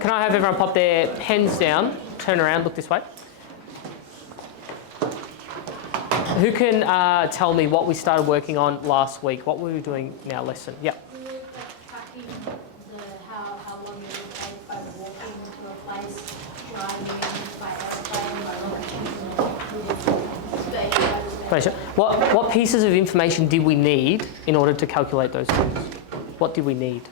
Can I have everyone pop their pens down, turn around, look this way? Who can tell me what we started working on last week? What were we doing in our lesson? Yep. We were tracking how long it would take by walking to a place, driving by aeroplane, What pieces of information did we need in order to calculate those things? What did we need?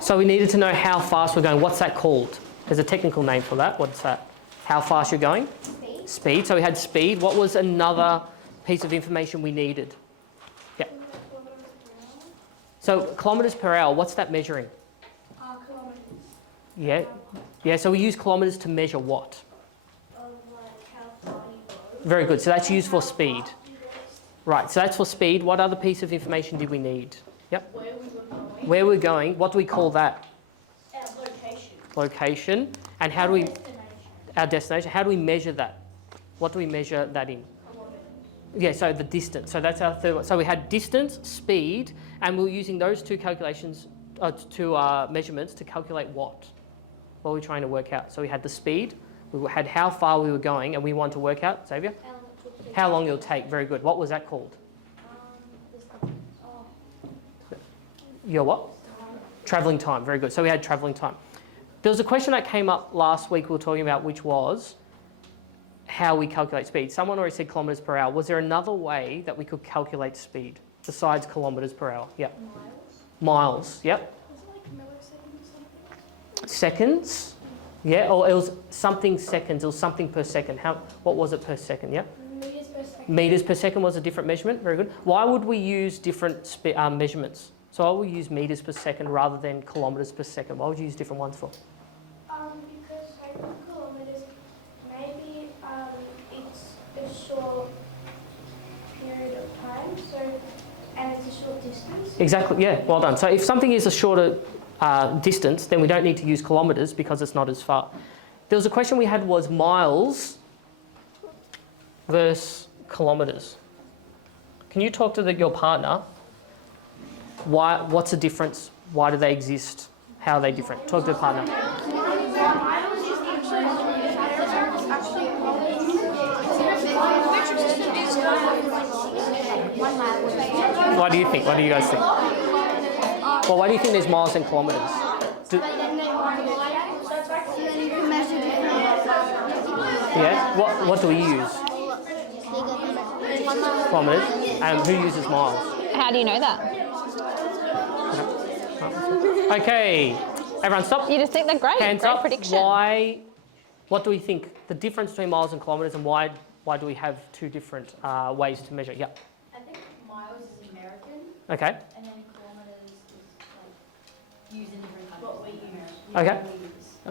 So we needed to know how fast we're going. What's that called? There's a technical name for that. What's that? How fast you're going? Speed. Speed. So we had speed. What was another piece of information we needed? Yeah. So kilometres per hour, what's that measuring? Kilometres. Yeah. Yeah, so we use kilometres to measure what? How far you go. Very good. So that's used for speed. Right, so that's for speed. What other piece of information did we need? Yep. Where we were going. Where we're going. What do we call that? Our location. Location. And how do we... Destination. Our destination. How do we measure that? What do we measure that in? Yeah, so the distance. So that's our third one. So we had distance, speed, and we were using those two calculations, measurements to calculate what? What were we trying to work out? So we had the speed, we had how far we were going, and we wanted to work out, Xavier? How long it'll take. Very good. What was that called? Your what? Travelling time. Very good. So we had travelling time. There was a question that came up last week we were talking about, which was how we calculate speed. Someone already said kilometres per hour. Was there another way that we could calculate speed besides kilometres per hour? Yep. Miles. Yep. Was it like milliseconds or something? Seconds? Yeah, or it was something seconds, it was something per second. What was it per second? Yep. Meters per second. Metres per second was a different measurement. Very good. Why would we use different measurements? So I will use metres per second rather than kilometres per second. Why would you use different ones for? Because I think kilometers, maybe it's a short period of time, so, and it's a short distance. Exactly, yeah, well done. So if something is a shorter distance, then we don't need to use kilometres because it's not as far. There was a question we had was miles versus kilometres. Can you talk to your partner? What's the difference? Why do they exist? How are they different? Talk to the partner. What do you think? What do you guys think? Well, why do you think there's miles and kilometres? Yeah? What do we use? Kilometres. And who uses miles? How do you know that? Okay. Everyone stop. You just think they're great. Hands great up. prediction. What do we think? The difference between miles and kilometres, and why do we have two different ways to measure? Yeah. I think miles is American, Okay. and then kilometers is like used in different countries. Okay.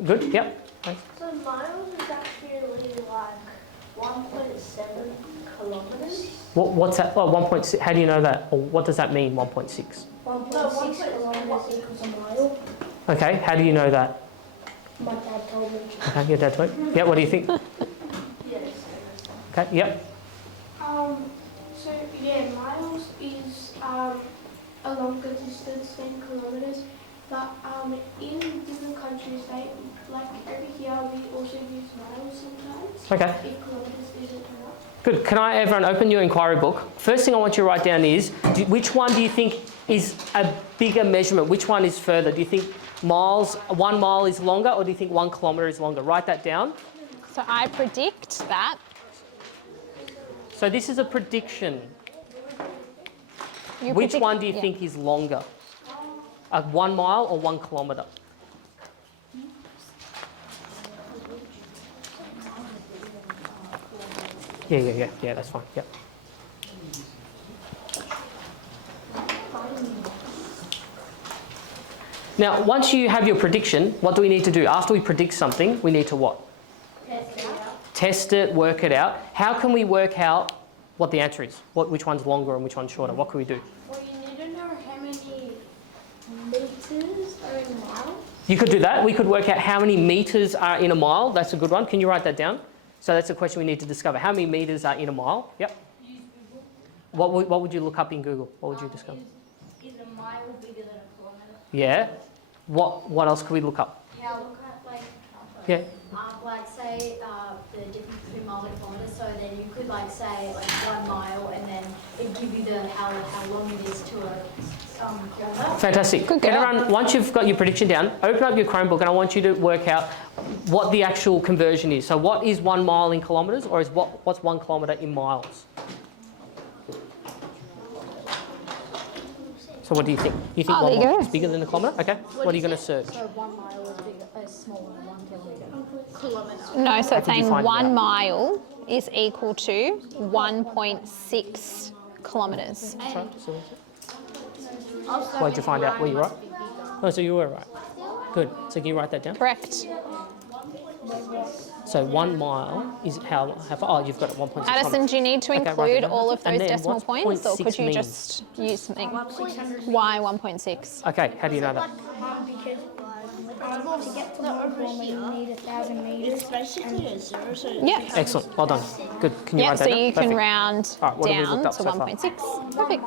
Good. Yep. Thanks. So miles is actually like 1.7 kilometers. What's that? Oh, 1.6. How do you know that? Or what does that mean? 1.6. 1.6 kilometers equals a mile. Okay. How do you know that? My dad told me. Okay. Your dad told you. Yeah. What do you think? Yes. Okay. Yep. So yeah, miles is a longer distance than kilometers, but in different countries, they like over here we also use miles sometimes. Okay. If kilometers isn't enough. Good. Can everyone open your inquiry book? First thing I want you to write down is, which one do you think is a bigger measurement? Which one is further? Do you think 1 mile is longer, or do you think 1 kilometre is longer? Write that down. So I predict that. So this is a prediction. You Which predict- one do you yeah. think is longer? 1 mile or 1 kilometre? Yeah, that's fine. Yep. Now, once you have your prediction, what do we need to do? After we predict something, we need to what? Test it, work it out. How can we work out what the answer is? Which one's longer and which one's shorter? What can we do? Well, you need to know how many meters are in miles. You could do that. We could work out how many metres are in a mile. That's a good one. Can you write that down? So that's a question we need to discover. How many metres are in a mile? Yep. Use Google. What would you look up in Google? What would you discover? Is a mile bigger than a kilometre? Yeah. What else could we look up? How, like, Yeah. like say the difference between miles and kilometers. So then you could like say like 1 mile, and then it give you the how long it is to a kilometre. Fantastic. Good Can girl. everyone, once you've got your prediction down, open up your Chromebook and I want you to work out what the actual conversion is. So what is 1 mile in kilometres, or is what's 1 kilometre in miles? So what do you think? You think Oh, 1 there you mile go. is bigger than a kilometre? Okay. What are you going to search? So 1 mile is bigger, smaller than 1 kilometre. No, so How it's did you saying find 1 that? mile is equal to 1.6 kilometres. Sorry, so why'd you find out? Were you right? Oh, so you were right. Good. So can you write that down? Correct. So 1 mile is how far? Oh, you've got it, 1.6 Addison, kilometres. do you need to Okay, write it include down. all of And those then decimal what's points, or could 0.6 you mean? just use something? Why 1.6? Okay, how do you know that? Because to get to Melbourne, you need 1,000 metres. It's basically a zero, so Yeah. Excellent. Well done. Good. Can you Yeah, write so that down? you can Perfect. round All right, what have we down looked up to so far? 1.6. Perfect.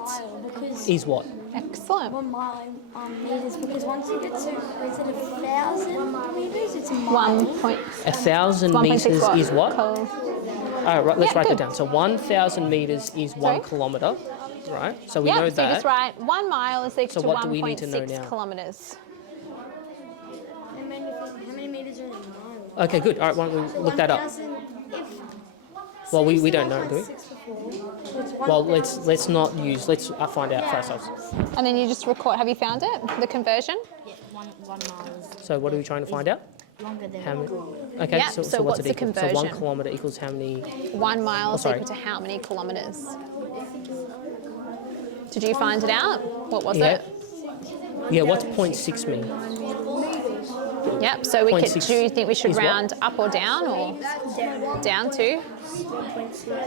because Is what? Excellent. 1 mile meters, because once you get to, is it 1,000 meters? It's a mile. 1,000 1.6 metres what? is what? Cool. Oh, right, let's Yeah, write that good. down. So 1,000 metres is 1 Sorry? kilometre, right? So we Yeah, know so you that. just write 1 mile is equal So to what do we need to know 1.6 now? kilometres. How many meters are in a mile? Okay, good. All right, why don't we look that up? 1,000 Well, we don't know, do we? 1.6 before, so it's Well, 1,000. let's not use. Let's find out for ourselves. And then you just record. Have you found it? The conversion? Yeah, 1 mile is So what are we trying to find out? longer than How many? 1 kilometre. Okay, Yeah, so, so what's what's it the equal? So 1 conversion? kilometre equals how many? 1 mile is sorry. equal to how many kilometres? Did you find it out? What was Yeah. it? Yeah, what's 0.6 mean? Yep. So we could. 0.6 Do you think we should is what? round up or down, or down to?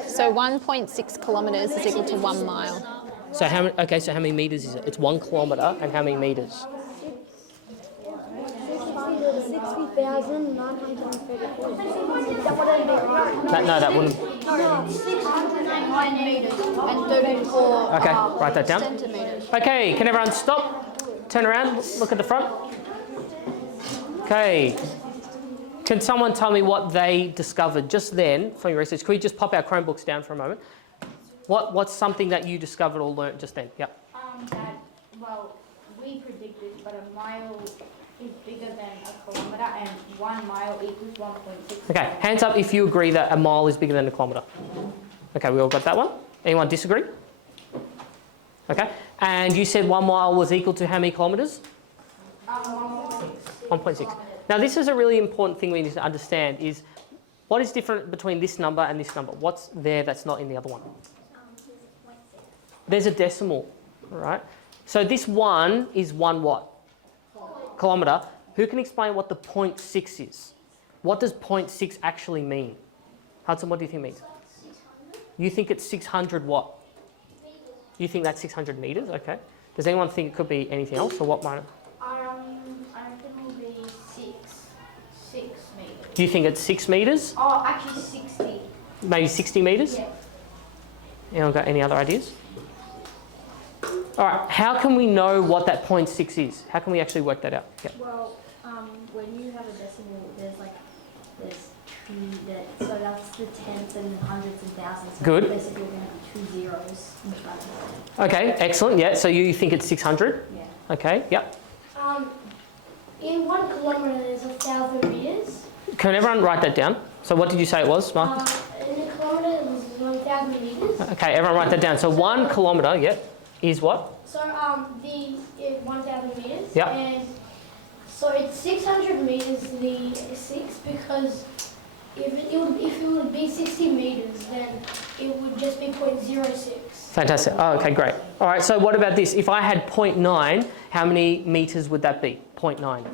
So 1.6 kilometres is equal to 1 mile. So how many? Okay, so how many metres is it? It's 1 kilometre, and how many metres? 60,934. No, that wouldn't. 609 metres and 34 Okay, write that down. centimetres. Okay, can everyone stop? Turn around, look at the front. Okay. Can someone tell me what they discovered just then from your research? Could we just pop our Chromebooks down for a moment? What's something that you discovered or learnt just then? Yep. That, well, we predicted, but a mile is bigger than a kilometre, and 1 mile equals 1.6. Okay, hands up if you agree that a mile is bigger than a kilometre. Okay, we all got that one? Anyone disagree? Okay, and you said 1 mile was equal to how many kilometres? 1.6. Now this is a really important thing we need to understand is what is different between this number and this number? What's there that's not in the other one? There's a decimal, right? So this 1 is 1 what? Kilometre. Who can explain what the 0.6 is? What does 0.6 actually mean? Hudson, what do you think it means? You think it's 600 what? You think that's 600 metres? Okay. Does anyone think it could be anything else, or what might it? I reckon it will be 6 metres. Do you think it's 6 metres? Oh, actually 60. Maybe 60 metres? Yeah. Anyone got any other ideas? All right, how can we know what that 0.6 is? How can we actually work that out? Yep. Well, when you have a decimal, there's two, so that's the tenths and hundreds and thousands. So Good. Basically, we're going to have 2 zeros in front of Okay, excellent. Yeah, so you think it's 600? it. Yeah. Okay, yep. In 1 kilometre, there's 1,000 metres. Can everyone write that down? So what did you say it was, Mark? In a kilometre, there's 1,000 metres. Okay, everyone write that down. So 1 kilometre, yep, is what? So the 1,000 metres. Yep. And so it's 600 metres, the 6, because if it would be 60 metres, then it would just be 0.06. Fantastic. Oh, okay, great. All right, so what about this? If I had 0.9, how many metres would that be? 0.9.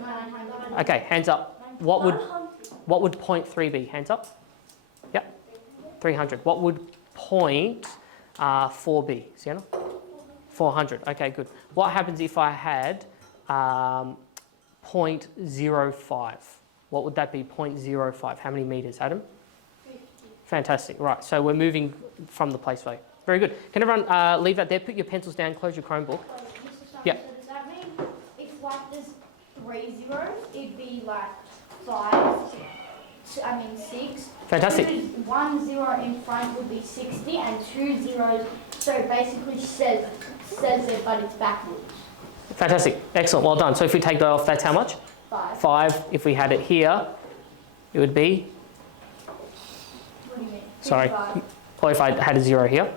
Okay, hands up. What would 0.3 be? Hands up. Yep. 300. What would 0.4 be? Sienna? 400. Okay, good. What happens if I had 0.05? What would that be? 0.05. How many metres, Adam? 50. Fantastic. Right, so we're moving from the place value. Very good. Can everyone leave that there? Put your pencils down, close your Chromebook. Yeah. So does that mean if like there's 3 zeros, it'd be like 6. Fantastic. 1 0 in front would be 60, and 2 zeros. So it basically says it, but it's backwards. Fantastic. Excellent. Well done. So if we take that off, that's how much? 5. 5. If we had it here, it would be, What do you mean? sorry, 55. or if I had a 0 here.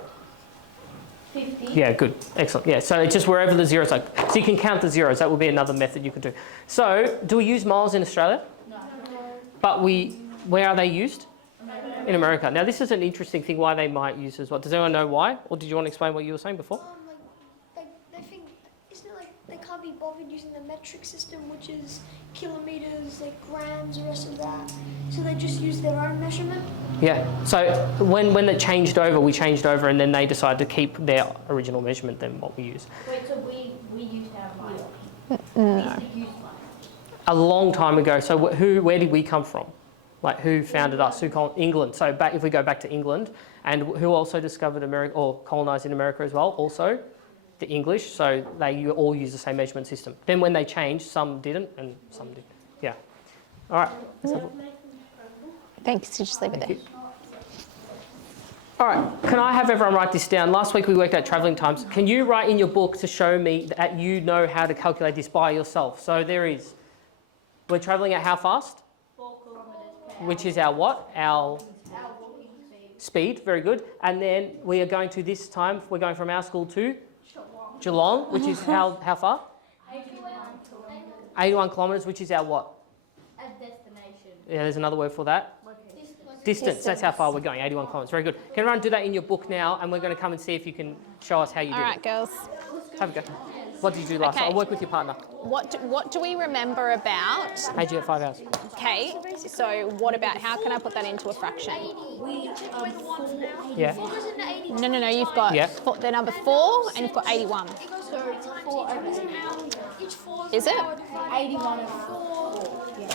50. Yeah, good. Excellent. Yeah, so it's just wherever the zeros are. So you can count the zeros. That would be another method you could do. So do we use miles in Australia? No. But where are they used? In America. Now this is an interesting thing why they might use as well. Does anyone know why? Or did you want to explain what you were saying before? Like they think, isn't it like they can't be bothered using the metric system, which is kilometers, like grams, the rest of that. So they just use their own measurement. Yeah. So when it changed over, we changed over and then they decided to keep their original measurement than what we use. Wait, so we used to have mile. No. We used to use mile. A long time ago. So where did we come from? Like who founded us? England. So if we go back to England, and who also discovered America or colonized in America as well? Also, the English. So they all use the same measurement system. Then when they changed, some didn't and some did. Yeah. All right. Let's have a look. Thanks. You just leave it Thank there. you. All right. Can I have everyone write this down? Last week we worked out travelling times. Can you write in your book to show me that you know how to calculate this by yourself? So there is. We're travelling at how fast? 4 kilometers per hour. Which is our what? Our Our walking speed. speed, very good. And then we are going to this time, we're going from our school to Geelong, which is how far? 81 kilometres, which is our what? A destination. Yeah, there's another word for that. Distance, that's how far we're going, 81 kilometres, very good. Can everyone do that in your book now? And we're going to come and see if you can show us how you All did right, it. girls. Have a go. What did you do last Okay. time? I'll work with your partner. What do we remember about? How'd you get 5 hours? Okay, so what about, how can I put that into a fraction? Yeah. No, you've got Yeah. the number 4 and you've got 81. So 4 over 10. Is it? 81 and 4. Yeah.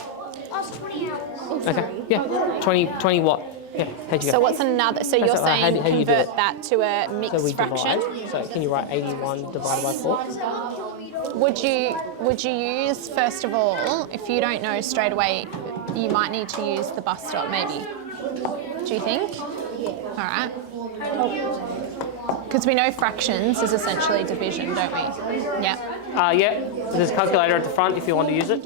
That's 20 hours. Okay, yeah. 20 what? Yeah, how'd you So go? what's another, so you're That's all right. saying How do you do convert it? that to a So mixed we fraction? divide. So can you write 81 divided by 4? Would you use, first of all, if you don't know straight away, you might need to use the bus stop maybe. Do you think? Yeah. All right. Because we know fractions is essentially division, don't we? Yeah. Yeah, there's a calculator at the front if you want to use it.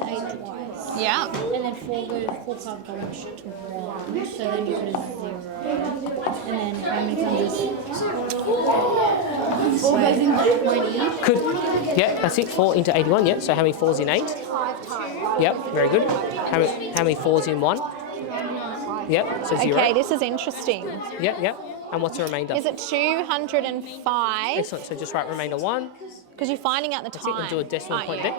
Yeah. And then 4 times to 1, so then you put a 0. And then how many times is 4 goes into 20. Could, yeah, that's it, 4 into 81, yeah. So how many 4s in 8? 5 times. Yep, very good. How many 4s in 1? Yep, so 0. Okay, this is interesting. Yep. And what's the remainder? Is it 205? Excellent, so just write remainder 1. Because you're finding out the That's it, time. and do a decimal aren't point you? there.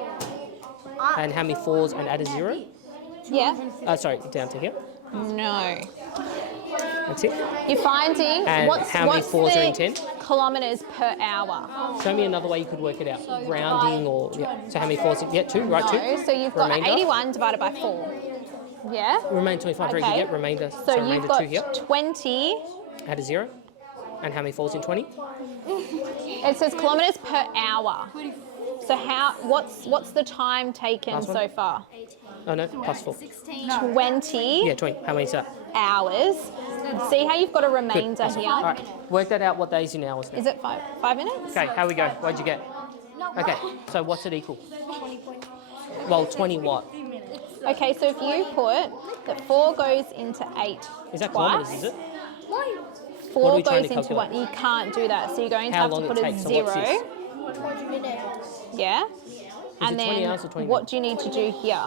And how many 4s and add a 0? Yeah. Sorry, down to here. No. That's it. You're finding And what's how many 4s are in the 10? kilometres per hour. Show me another way you could work it out. Rounding or, yeah. So how many 4s? Yeah, 2, right, 2. No, so you've got Remainder? 81 divided by 4. Yeah? Remainder 25, very good, Okay. yep. Remainder, So remainder you've got 2 here. 20. Add a 0. And how many 4s in 20? It says kilometres per hour. So what's the time taken Last one. so far? Oh no, plus 4. 20 Yeah, 20. How many is that? hours. See how you've got a remainder Awesome. here? All right, work that out. What days in hours now? Is it 5 minutes? Okay, how we go? What'd you get? Okay, so what's it equal? Well, 20 what? Okay, so if you put that 4 goes into 8 Is that twice, kilometres, is it? 4 What are we trying goes to into calculate? 1. You can't do that. So you're going to How have long to it put a takes, so 0. what's this? 20 minutes. Yeah? And it then 20 hours or 20 what do you need to do here?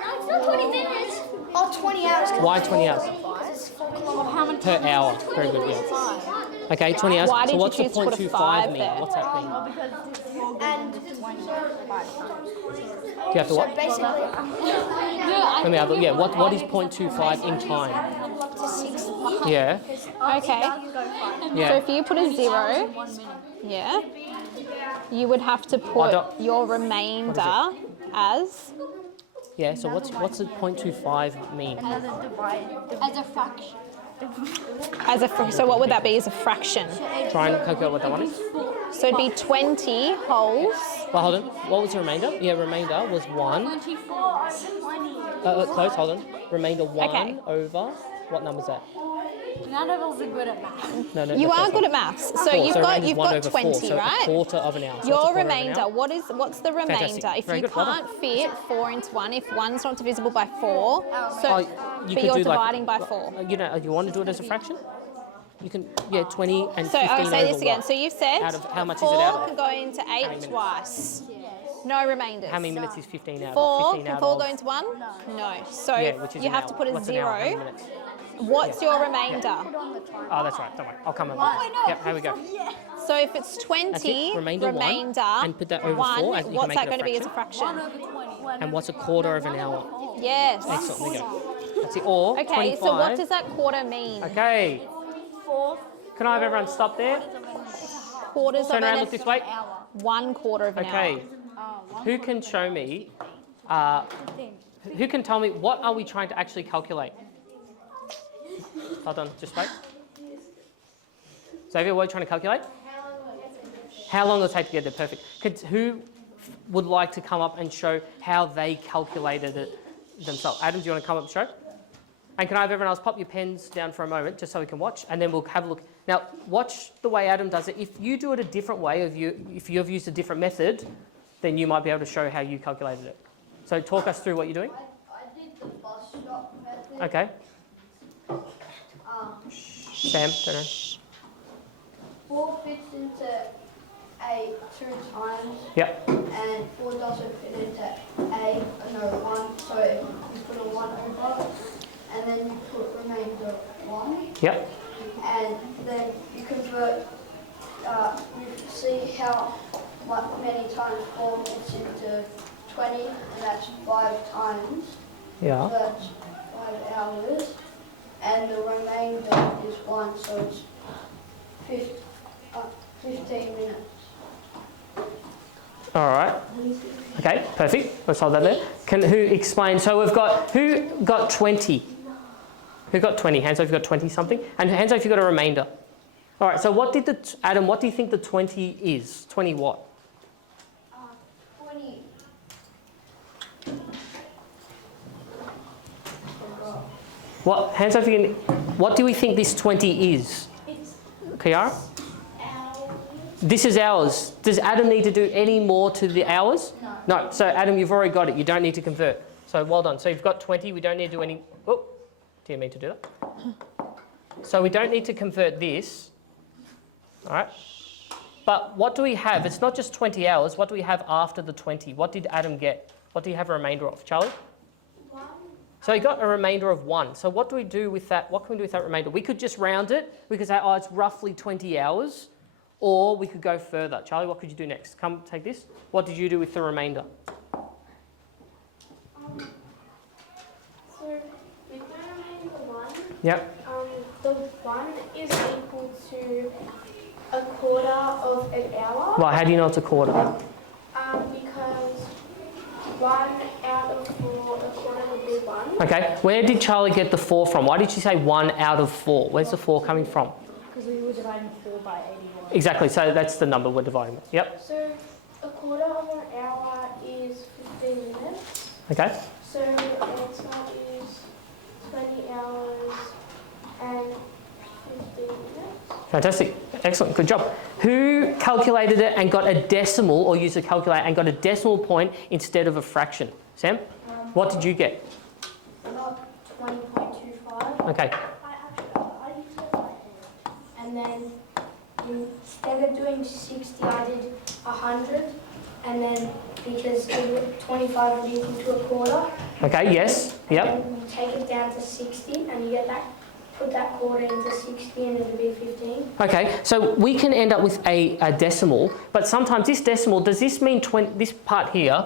It's not 20 minutes. Oh, 20 hours. Why 20 hours? It's 4 kilometers. Per hour. Very good, yeah. Okay, 20 hours. Why did so you what's the choose to put a 0.25 5 mean? there? What's that mean? And Do you have to what? basically, Let me have a look. Yeah, what is 0.25 in time? up to 6. Yeah, Okay. So yeah. if you put a 0, yeah, you would have to put don't- your remainder as, Yeah, so what's the 0.25 mean? As a fraction. So what would that be as a fraction? Try and calculate what that one is. So it'd be 20 wholes. Well, hold on. What was the remainder? Yeah, remainder was 1. Close, hold on. Remainder 1 Okay. over, what number is that? None of us are good at math. No, You the are first good one. at maths. So 4, you've got reminder's 1 over 20, 4, so right? a quarter of an hour. So what's a Your quarter of an remainder, hour? what's the remainder? Fantastic. If Very you good. Well done. can't fit 4 into 1, if 1's not divisible by 4, Oh, so you but could you're do dividing by 4. you want to do it as a fraction? You can, 20 and 15 So I'll say over this again. what? So you've said Out of- how much is it 4 out of? can go into 8 minutes? twice. No remainders. How many minutes is 15 out of? 4 15 can out 4 of, go into 1? No. So yeah, which is you an have hour. to put a What's an hour? How many 0. minutes? What's your remainder? Oh, that's right. Don't worry. I'll come over. Yep, here we go. So if it's 20, Remainder 1, and put that over 1, 4, as you can what's make that it a going to be as a fraction. fraction? And what's a quarter of an hour? Yes. Excellent, there you go. That's it. Or Okay, 25. so what does that quarter mean? Okay. Can I have everyone stop there? Quarters Turn of around, an look this way. 1/4 of an Okay. hour. Who can show me, who can tell me what are we trying to actually calculate? Hold on, just wait. Xavier, what are you trying to calculate? How long will it take to get there? Perfect. Who would like to come up and show how they calculated it themselves? Adam, do you want to come up and show? And can I have everyone else pop your pens down for a moment just so we can watch, and then we'll have a look. Now, watch the way Adam does it. If you do it a different way, if you've used a different method, then you might be able to show how you calculated it. So talk us through what you're doing. I did the bus stop method. Okay. Sam, turn around. 4 fits into 8 2 times, Yep. and 4 doesn't fit into 8, no 1, so you put a 1 over, and then you put remainder 1, Yep. and then you convert, you see how many times 4 fits into 20, and that's 5 times, Yeah. so that's 5 hours, and the remainder is 1, so it's 15 minutes. All right. Okay, perfect. Let's hold that there. Who explain? So we've got, who got 20? Who got 20? Hands up if you got 20 something. And hands up if you got a remainder. All right, so what did Adam, what do you think the 20 is? 20 what? 20. What, hands up if you can, what do we think this 20 is? Kiara? This is hours. Does Adam need to do any more to the hours? No. No, so Adam, you've already got it. You don't need to convert. So well done. So you've got 20. We don't need to do any, oh, do you mean to do that? So we don't need to convert this. All right. But what do we have? It's not just 20 hours. What do we have after the 20? What did Adam get? What do you have a remainder of? Charlie? 1. So he got a remainder of 1. So what do we do with that? What can we do with that remainder? We could just round it. We could say, oh, it's roughly 20 hours. Or we could go further. Charlie, what could you do next? Come take this. What did you do with the remainder? So with the remainder 1, Yep. the 1 is equal to a quarter of an hour. Well, how do you know it's a quarter? Because 1 out of 4, a quarter would be 1. Okay. Where did Charlie get the 4 from? Why did she say 1 out of 4? Where's the 4 coming from? Because we were dividing 4 by 81. Exactly. So that's the number we're dividing with. Yep. So a quarter of an hour is 15 minutes. Okay. So the answer is 20 hours and 15 minutes. Fantastic. Excellent. Good job. Who calculated it and got a decimal, or used a calculator and got a decimal point instead of a fraction? Sam? What did you get? I got 20.25. Okay. I used it by hand. And then instead of doing 60, I did 100. And then because 25 would equal to a quarter, Okay. Yes. Yep. and you take it down to 60 and you get that, put that quarter into 60 and it'll be 15. Okay, so we can end up with a decimal, but sometimes this decimal, does this mean this part here,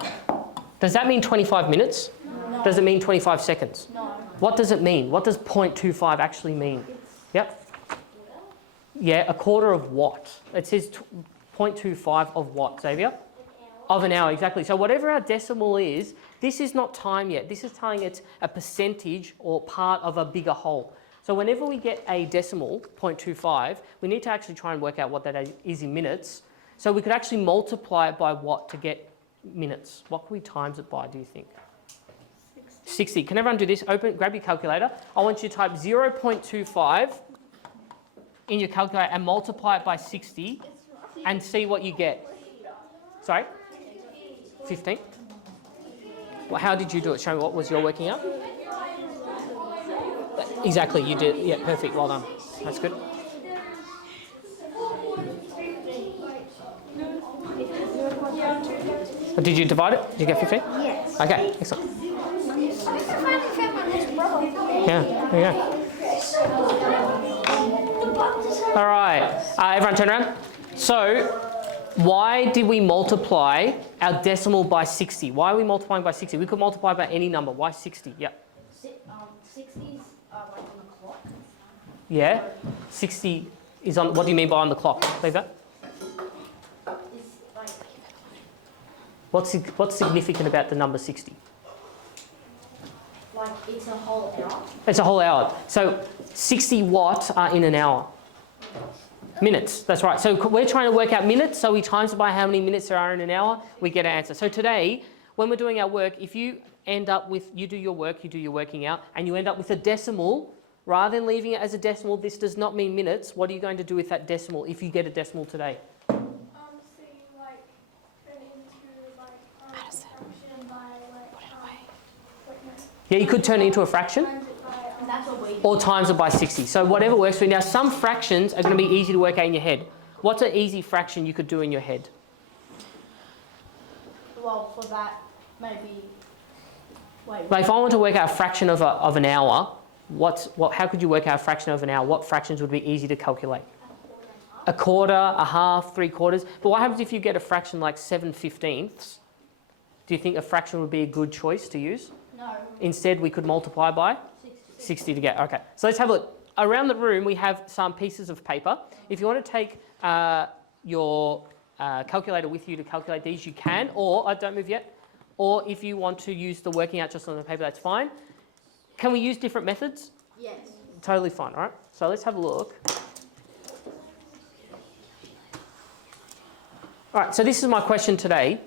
does that mean 25 minutes? No. Does it mean 25 seconds? No. What does it mean? What does 0.25 actually mean? Yep. Yeah, a quarter of what? It says 0.25 of what, Xavier? Of an hour, exactly. So whatever our decimal is, this is not time yet. This is telling it's a percentage or part of a bigger whole. So whenever we get a decimal, 0.25, we need to actually try and work out what that is in minutes. So we could actually multiply it by what to get minutes? What can we times it by, do you think? 60. Can everyone do this? Grab your calculator. I want you to type 0.25 in your calculator and multiply it by 60 and see what you get. Sorry? 15? Well, how did you do it? Show me, what was your working out? Exactly, you did. Yeah, perfect. Well done. That's good. Did you divide it? Did you get 15? Yes. Okay, excellent. I finally found my little brother. Yeah, there you go. All right, everyone turn around. So, why did we multiply our decimal by 60? Why are we multiplying by 60? We could multiply by any number. Why 60? Yep. 60s are like on the clock. Yeah, 60 is on, what do you mean by on the clock? Leave that. It's like What's significant about the number 60? it's a whole hour. It's a whole hour. So 60 what are in an hour? Minutes, that's right. So we're trying to work out minutes, so we times it by how many minutes there are in an hour, we get our answer. So today, when we're doing our work, if you end up with, you do your work, you do your working out, and you end up with a decimal, rather than leaving it as a decimal, this does not mean minutes, what are you going to do with that decimal if you get a decimal today? So you like turn it into like fraction by like Yeah, you could turn it into a fraction, times it by That's what we do. or times it by 60. So whatever works for you. Now, some fractions are going to be easy to work out in your head. What's an easy fraction you could do in your head? Well, for that, maybe. Wait. Like if I want to work out a fraction of an hour, how could you work out a fraction of an hour? What fractions would be easy to calculate? A quarter, a half, 3/4. But what happens if you get a fraction like 7/15? Do you think a fraction would be a good choice to use? No. Instead, we could multiply by 60 to get. Okay, so let's have a look. Around the room, we have some pieces of paper. If you want to take your calculator with you to calculate these, you can, or don't move yet. Or if you want to use the working out just on the paper, that's fine. Can we use different methods? Yes. Totally fine, all right? So let's have a look. All right, so this is my question today.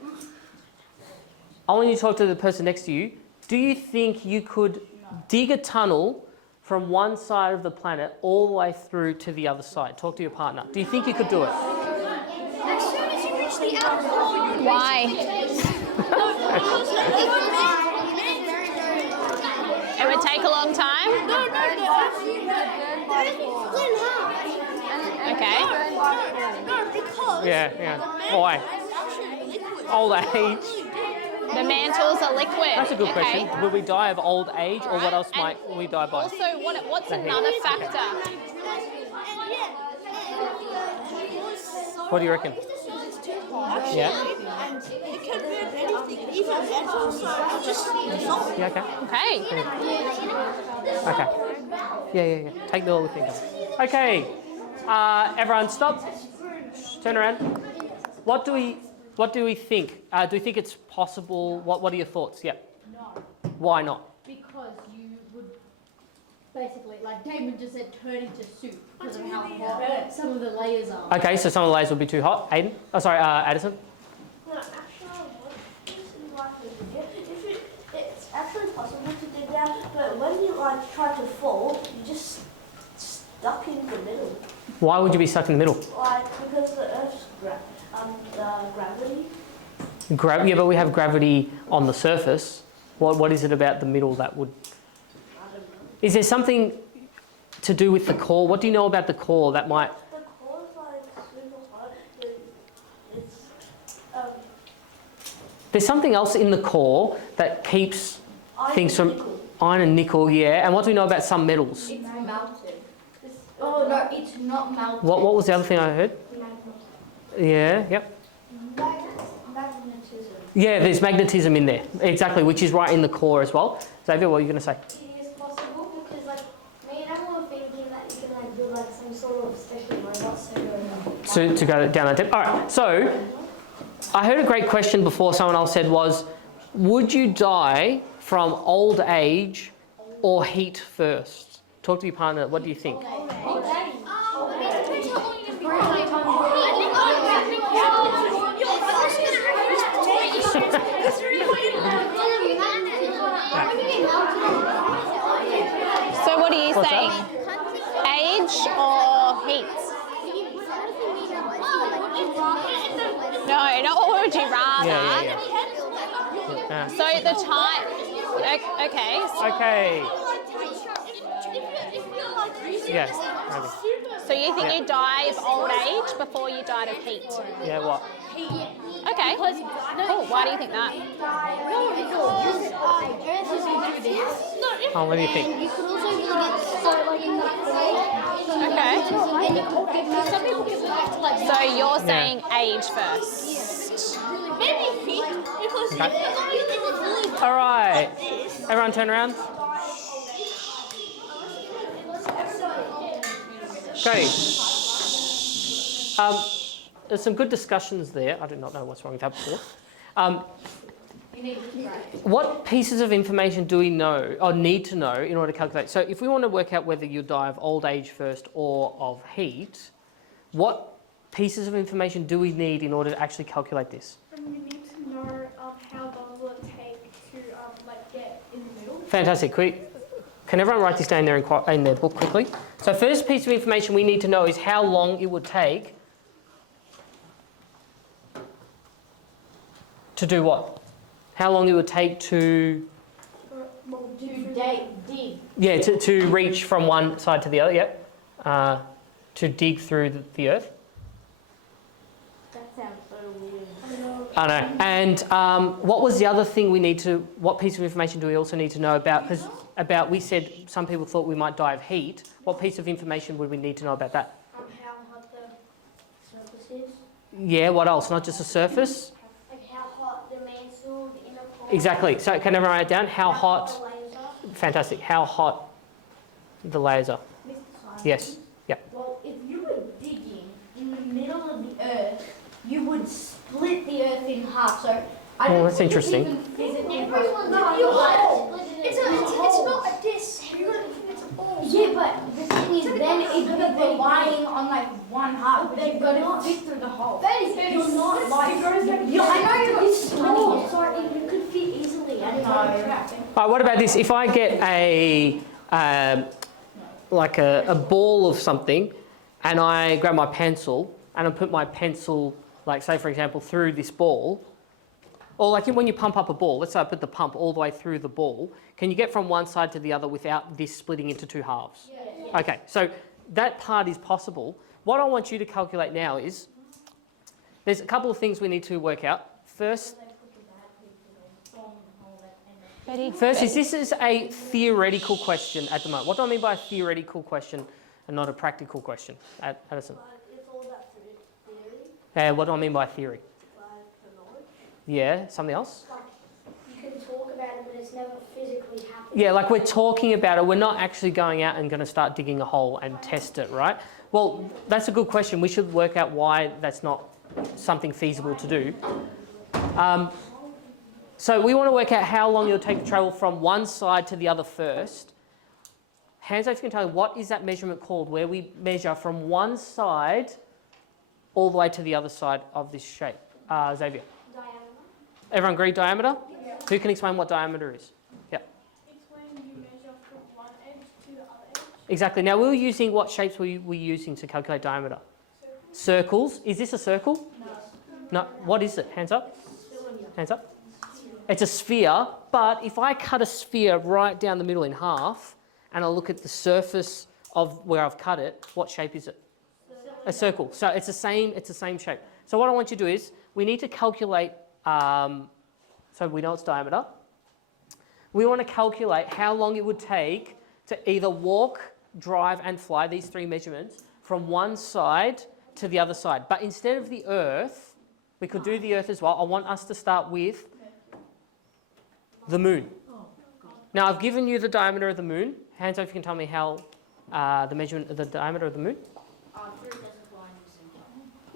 I want you to talk to the person next to you. Do you think you could dig a tunnel from one side of the planet all the way through to the other side? Talk to your partner. Do you think you could do it? As soon as you reach the outer core, Why? It would take a long time? Okay. No, because Yeah. Why? Old age. The mantles are liquid. That's a good okay. question. Will we die of old age, or what else And might we die by? Also, what's another factor? What do you reckon? Yeah. Yeah. Okay. Okay. Okay. Yeah. Take the other thing. Okay. Everyone, stop. Turn around. What do we think? Do you think it's possible? What are your thoughts? Yeah. No. Why not? Because you would basically, like Damon just said, turn into soup because of how hot some of the layers are. Okay, so some of the layers will be too hot. Aiden? Oh, sorry, Addison. No, actually, this is likely to do. It's actually possible to dig down, but when you like try to fall, you just stuck in the middle. Why would you be stuck in the middle? Like because the Earth's gravity. Yeah, but we have gravity on the surface. What is it about the middle that would? I don't know. Is there something to do with the core? What do you know about the core that might? The core is like super hot. It's There's something else in the core that keeps things from nickel. iron and nickel. Yeah, and what do we know about some metals? It's melted. Oh no, it's not melted. What was the other thing I heard? Yeah. Yep. Magnetism. Yeah, there's magnetism in there. Exactly, which is right in the core as well. Xavier, what are you going to say? It is possible because like me and Emma were thinking that you can like do like some sort of special robot To go down that depth. All right, so I heard a great question before someone else said was, would you die from old age or heat first? Talk to your partner. What do you think? So what are you What's saying? Age or heat? No, not what would you rather. Yeah. So the time. Okay. Okay. Yes. Maybe. So you think you die of old age before you died of heat? Yeah. What? Okay. Cool. Why do you think that? Oh, what do you think? You could also really get so like in the Okay. some people get back to like So you're saying age first. maybe feet because Okay. All right. Everyone turn around. Okay. There's some good discussions there. I do not know what's wrong with that before. What pieces of information do we know or need to know in order to calculate? So if we want to work out whether you die of old age first or of heat, what pieces of information do we need in order to actually calculate this? And we need to know how long will it take to like get in the middle. Fantastic. Can everyone write this down there in their book quickly? So first piece of information we need to know is how long it would take to do what? How long it would take to... dig. Yeah, to reach from one side to the other, yeah. To dig through the earth. That sounds so weird. I know. And what was the other thing we need to... What piece of information do we also need to know about? Because we said some people thought we might die of heat. What piece of information would we need to know about that? How hot the surface is. Yeah, what else? Not just the surface? Like how hot the mantle, the inner core. Exactly. So can everyone write it down? How The hot... layers are. Fantastic. How hot the layers are. Yes. Yeah. Well, if you were digging in the middle of the earth, you would split the earth in half. So I don't that's think it's interesting. even physically Everyone knows. It's not a disc. It's a ball. Yeah, but the thing is, then it's relying on like one half, but you've got to fit through the hole. You're not like. I know you're small, so you could fit easily. I don't know. What about this? If I get a ball of something, and I grab my pencil and I put my pencil, like say for example, through this ball, or like when you pump up a ball, let's say I put the pump all the way through the ball, can you get from one side to the other without this splitting into two halves? Yeah. Okay, so that part is possible. What I want you to calculate now is, there's a couple of things we need to work out. First is this is a theoretical question at the moment. What do I mean by a theoretical question and not a practical question, Addison? It's all about theory. What do I mean by theory? Yeah, something else? You can talk about it, but it's never physically happening. Yeah, like we're talking about it, we're not actually going out and going to start digging a hole and test it, right? Well, that's a good question. We should work out why that's not something feasible to do. So we want to work out how long it'll take to travel from one side to the other first. Hands, if you can tell me, what is that measurement called where we measure from one side all the way to the other side of this shape? Xavier? Diameter. Everyone agree diameter? Yeah. Who can explain what diameter is? Yeah. It's when you measure from one edge to the other edge. Exactly. Now we were using, what shapes were we using to calculate diameter? Circles. Is this a circle? No. What is it? Hands up. Hands up. It's a sphere, but if I cut a sphere right down the middle in half and I look at the surface of where I've cut it, what shape is it? A circle. So it's the same shape. So what I want you to do is, we need to calculate, so we know its diameter. We want to calculate how long it would take to either walk, drive and fly, these three measurements, from one side to the other side. But instead of the Earth, we could do the Earth as well. I want us to start with the Moon. Now I've given you the diameter of the Moon. Hands up if you can tell me how the measurement of the diameter of the Moon.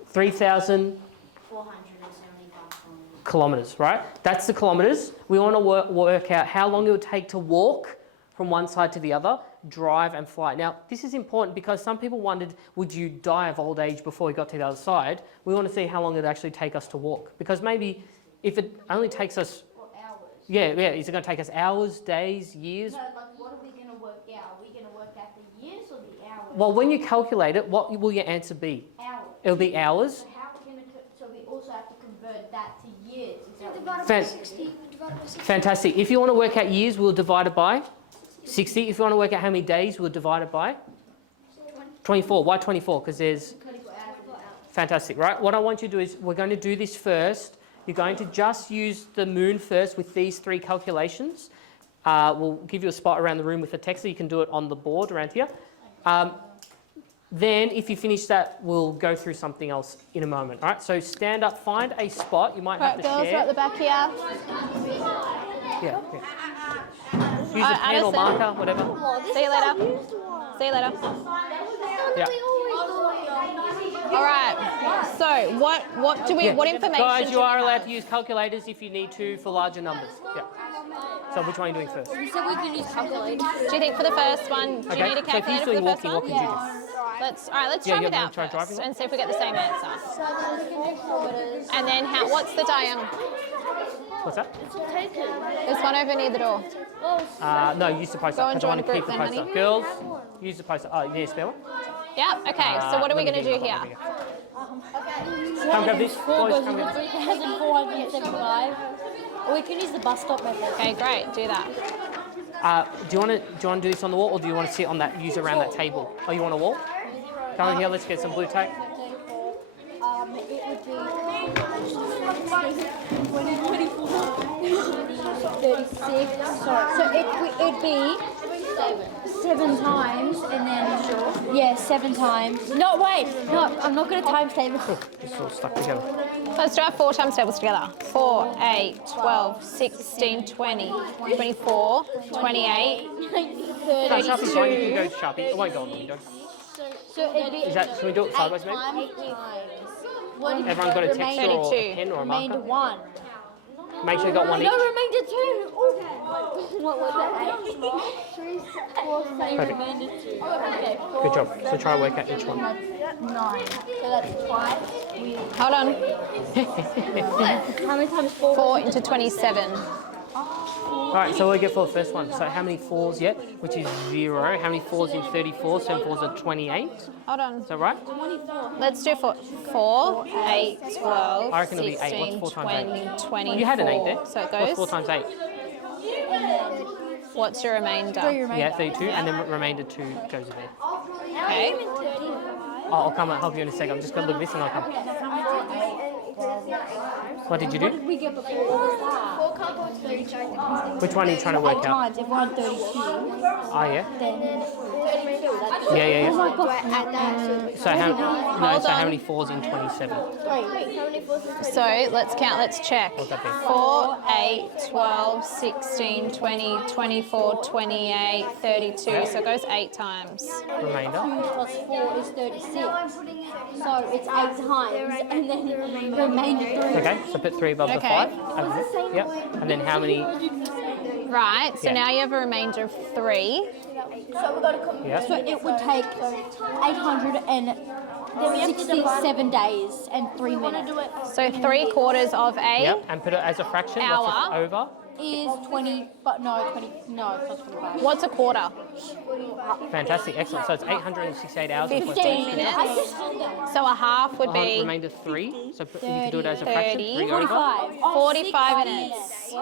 3,475 kilometres, right? That's the kilometres. We want to work out how long it would take to walk from one side to the other drive, and fly. Now, this is important because some people wondered, would you die of old age before we got to the other side? We want to see how long it actually take us to walk. Because maybe if it only takes us, For hours. yeah, is it going to take us hours, days, years? No, like what are we going to work out? Are we going to work out the years or the hours? Well, when you calculate it, what will your answer be? Hours. It'll be hours. So how are we going to, so we also have to convert that to years. Is that Divided by Fan- 60. Divided by 60. Fantastic. If you want to work out years, we'll divide it by 60. If you want to work out how many days, we'll divide it by 24. Why 24? Because there's... Fantastic, right? What I want you to do is, we're going to do this first. You're going to just use the moon first with these 3 calculations. We'll give you a spot around the room with the text, so you can do it on the board around here. Then, if you finish that, we'll go through something else in a moment. All right, so stand up, find a spot. You might have Right, to girls, share. right at the back here. Yeah. Use a pen or Addison. marker, whatever. See you later. See you later. Yeah. All right. So what do we Yeah. what information? Guys, do you we are allowed have? to use calculators if you need to for larger numbers. Yeah. So which one are you doing first? You said we can use calculators. Do you think for the first one, do you need a So if he's calculator for doing the first walking, what one? could you do? Let's Yeah, try you without wanna try driving first one? and see if we get the same answer. And then what's the diagonal? What's that? There's one over near the door. No, use the poster. Go and 'cause I join want a to keep group the then, poster. honey. Girls, use the poster. Oh, you need a spare one? Yeah. Okay. So what are we Let going me to do get you here? one. Come grab this. Boys, come grab this. 3,475. Or we can use the bus stop method. Okay, great. Do that. Do you want to do this on the wall, or do you want to sit on that, use around that table? Oh, you want a wall? Come in here, let's get some blue tape. It would be 36. Sorry. So it'd be 7 times and then, yeah, 7 times. No, wait. No, I'm not going to times table. It's all stuck together. Let's do our 4 times tables together. 4, 8, 12, 16, 20, 24, 28, No, Sharpie's fine, you can go Sharpie. It won't go on the window. So it'd be Is that, can we do it sideways maybe? 8 times. What if Everyone's got a remainder- texture or a 32. pen or a Remainder marker? 1. Make sure you got one each. No, remainder 2. What was that? 3, 4, 5, Perfect. remainder 2. Okay, 4. Good job. So try to work out each one. 9. So that's twice. Hold on. How many times 4? 4 into 27. All right, so we'll get for the first one. So how many 4s yet? Which is 0. How many 4s in 34? 7 4s are 28. Is Hold on. that right? Let's do 4, 8, 12, I reckon it'll be 8. 16, What's 4 times 20, 8? 24. You had an 8 there. So it What's goes. 4 times 8? What's your remainder? Yeah, 32. And then remainder 2 goes in there. Okay. Oh, I'll come and help you in a second. I'm just going to look at this and I'll come. What did you do? We get before. 4 cardboards for each item. Which one are you trying to work 8 out? times. If we're on 32, Oh, yeah? then Yeah. my God. Add that. So how, no, Hold so how on. many 4s in 27? How many 4s is So let's count, let's check. What's that be? 4, 8, 12, 16, 20, 24, 28, 32. So it goes 8 times. Remainder? 2 plus 4 is 36. So it's 8 times, and then remainder 3. Okay, so put 3 above the Okay. 5. Over there. Yep. And then how many? Right, so Yeah. now you have a remainder of 3. Yeah. So it would take 867 days and 3 minutes. So 3/4 of a Yep. And put it as a fraction. What's it Hour. over? Is 20, but no, 20, no, it's not 25. What's a quarter? Fantastic, excellent. So it's 868 hours. and 15 minutes. So a half would be Remainder 3. So you can do it as a fraction. 30. 3 over. 45 minutes.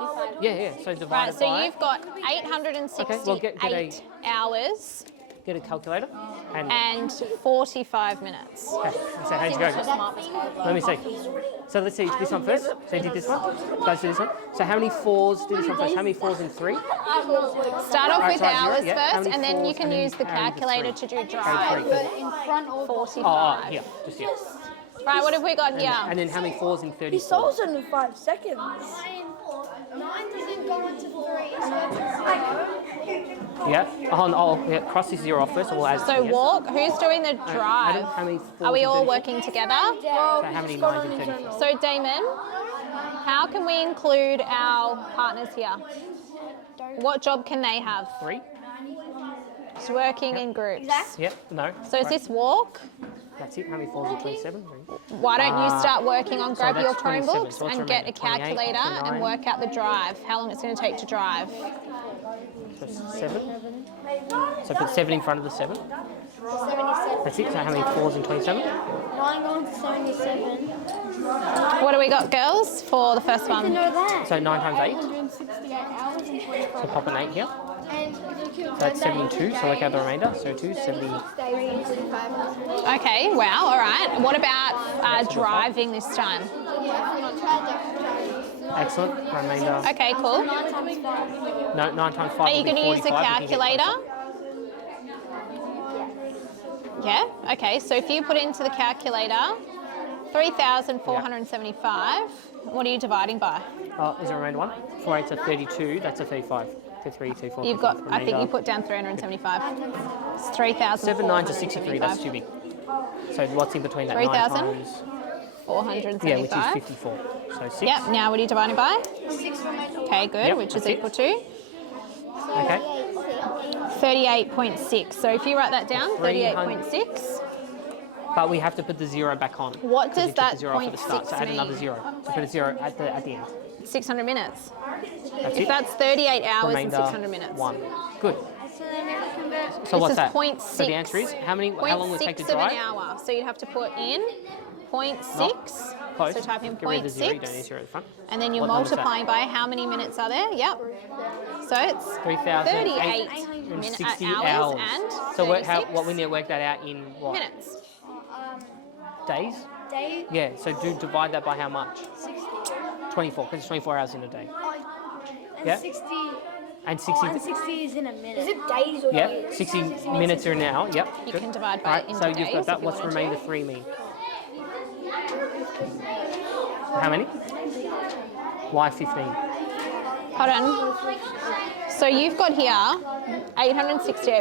Yeah. So divide Right, it so by. you've got 868 Okay, well, get hours Get a calculator. and 45 minutes. Okay. So how'd you go? Let me see. So let's see this one first. So you did this one. Guys, do this one. So how many 4s? Do this one first. How many 4s in 3? Start off Alright, with so zero, hours yeah. How first, many and then you fours, can and then use the carry the calculator three. to do Carry drive. 3. In front of 45. Here. Just here. Right, what have we got here? And then how many 4s in 34? solves it in 5 seconds. 9 doesn't go into 3. Yeah. Yeah. Cross this 0 off first, and we'll add. So three, yeah? walk, who's doing the drive? How many 4s Are we in all 34? working together? So how many 9s in 34? So Damon, how can we include our partners here? What job can they have? 3. It's working in groups. Yep, no. So is Right. this walk? That's it. How many falls in 27? Why don't you start working on grab that's your 27, Chromebooks so what's and get a remaining? 28, calculator and 29. work out the drive, how long it's going to take to drive. So 7. So put 7 in front of the 7. 77. That's it. So how many falls in 27? 9 going to 77. What do we got, girls, for the first To one? know that. So 9 times 8. 168 hours and 25. So pop an 8 here. And So that's 72. So work out the remainder. So 2, 70. days and 500. Okay, wow, all right. What about driving this time? Excellent. Remainder. Okay, cool. No, 9 times 5. Are you will be going to use the 45. We can get calculator? closer. Yeah, okay, so if you put into the calculator 3,475, what are you dividing by? Is there a remainder 1? 4 8 are 32. That's a 35. 33, 34. You've got, I think you remainder. put down 375. It's 3,475. 7 9 are 63. That's too big. So what's in between that? 9 3,000? times. 475. Yeah, which is 54. So 6. Yep, now what are you dividing by? 6 remainder. Okay, good, Yep, which is that's it. equal to Okay. 38.6. So if you write that down, 38.6. But we have to put the 0 back on. What because does we took that the 0 off at the start, so 0.6 add another mean? 0. So put a 0 at the end. 600 minutes. That's If it. that's 38 hours and Remainder 600 minutes. 1. Good. So then if we convert So This what's is that? 0.6. So the answer is how will it take to 0.6 of drive? an hour. So you'd have to put in 0.6. Close. So type in Get rid of the 0. You don't need 0.6. 0 at the front. And then you're What number is that? multiplying by how many minutes are there? Yep. So it's 38 3,860 hours hours. and So what 36 we need to work that out in what? minutes. Days? day Yeah, so divide that by how much? 24, because it's 24 hours in a day. and Yeah. 60. And 60, And 60 is in a minute. Is it days or yep, years? 60 minutes are an hour, yep. You good. can divide by All right, into so you've days got if that. you What's wanted remainder to. 3 mean? How many? Why 15? Hold on. So you've got here 868.75, Yeah,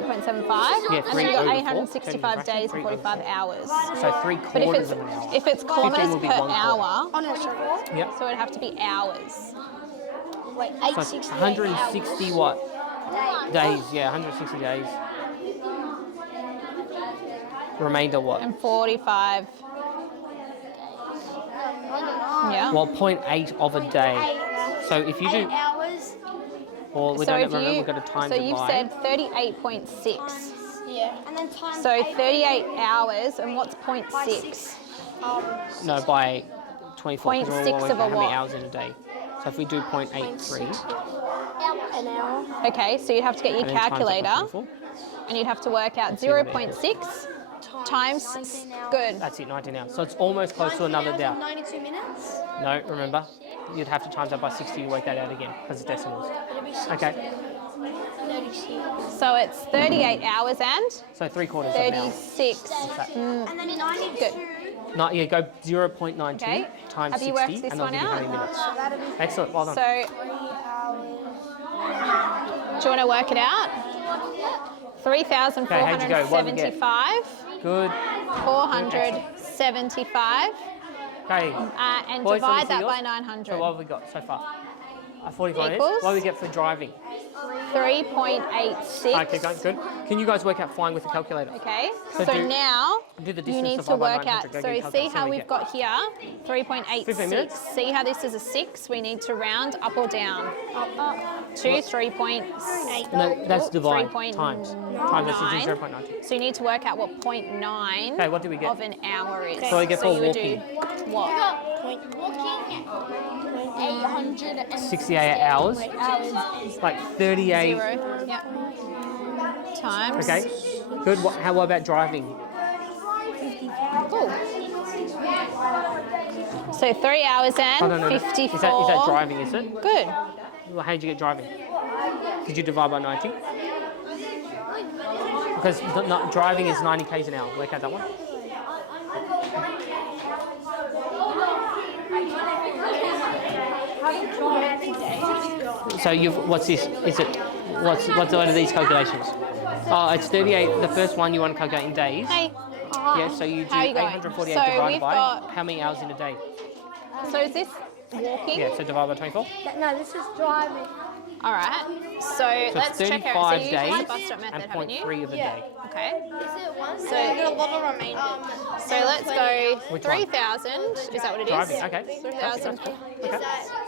and then 3 you've got over 4, 865 turn days your and fraction, 45 hours. So 3 But quarters of an hour. if it's 15 kilometres will be per 1 quarter. hour, Oh no, sorry. Yep. so it'd have to be hours. Wait, So it's 860. 160 what? Days, yeah, 160 days. Remainder what? And 45. Yeah. Well, 0.8 of a day. So if you 8 do, hours. well, we so don't if remember, you, we've got to times so it you've by. said 38.6. Yeah. And then times So 8 38 hours, and what's 0.6? No, by 24. 'cause we're 0.6 working of a out how many what? hours in a day. So if we do 0.83, an hour. Okay, so you'd have to get your and then times it by calculator, 24, and you'd have to work out see what it 0.6 times. 19 hours. Good. that's it, 19 hours. So it's almost close to another day. 92 minutes. No, remember, you'd have to times that by 60 to work that out again, because it's decimals. Okay, 36. So it's 38 hours and so 3/4 of an hour. 36. And then 92. Good. No, yeah, go 0.92 Okay. times Have 60, you worked this and they'll one give you how out? many minutes. Excellent, well done. So, do you want to work it out? Okay, how'd you go? What did we get? 3,475, Good. 475, Okay, and Boys, let me divide see that yours. by 900. so what have we got so far? 45 minutes. Equals? What do we get for driving? 3.86. Okay, keep going, good. Can you guys work out flying with a calculator? Okay, So so do- now do the you distance need to divided by work 900, out. go So get a see calculator, how we we've get. got here 15 3.86. minutes. See how this is a 6? We need to round up or down. To 3.8. No, that's divide, 3.9. times. Times, that's 0.92. So you need to work out what 0.9 Okay, what do we get? of an hour is. So we get for you would do what? Walking 800 68 hours, like 38. 0. Yep. Times. Okay, good. What about driving? Cool. So 3 hours and No. 54. Is that driving, is it? Good. Well, how did you get driving? Did you divide by 90? Because driving is 90 k's an hour. Work out that one. So what's this? Is it, what's one of these calculations? Oh, it's 38. The first one you want to calculate in days. Hey. Yeah, so you do How are you going? 848 So divided we've by got- how many hours in a day? So is this walking? Yeah, so divide by 24. No, this is driving. All right. So let's check out. So 35 you days used the bus stop method, and haven't you? 0.3 of a day. Okay. Is it one? So- a lot of remainder. So let's go Which one? 3,000. Is that what it is? Driving, okay. 3,000. Okay.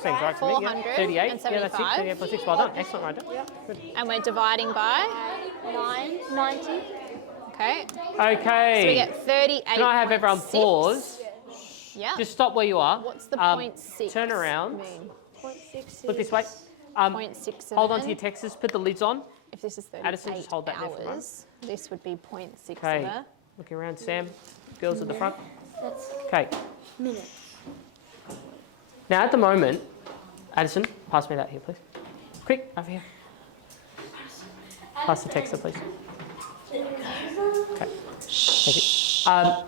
Same drive to me, yeah. 400 38. and Yeah, that's it. 75. 38.6. Well done. Excellent, right there. Good. And we're dividing by. 90. Okay. Okay. So we get 38. Can I have everyone pause? Yeah. Just stop where you are. What's the 0.6 Turn around. mean? 0.6 Look this way. 0.67. Hold on to your texts. Put the lids on. If this is 38 Addison, just hold that there for a moment. hours, this would be 0.6 Okay. of a. Looking around, Sam. Girls at the front. That's Okay. minutes. Now at the moment, Addison, pass me that here, please. Quick, over here. Pass the texter, please. Okay. Thank you.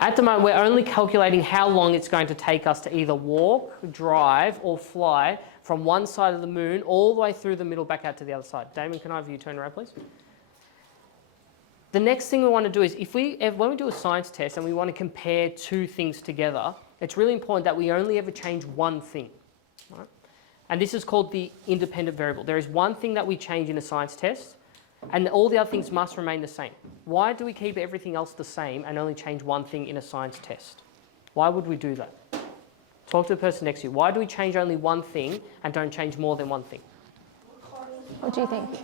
At the moment, we're only calculating how long it's going to take us to either walk, drive, or fly from one side of the moon all the way through the middle back out to the other side. Damon, can I have you turn around, please? The next thing we want to do is when we do a science test and we want to compare two things together, it's really important that we only ever change one thing. Right? And this is called the independent variable. There is one thing that we change in a science test, and all the other things must remain the same. Why do we keep everything else the same and only change one thing in a science test? Why would we do that? Talk to the person next to you. Why do we change only one thing and don't change more than one thing? What do you think?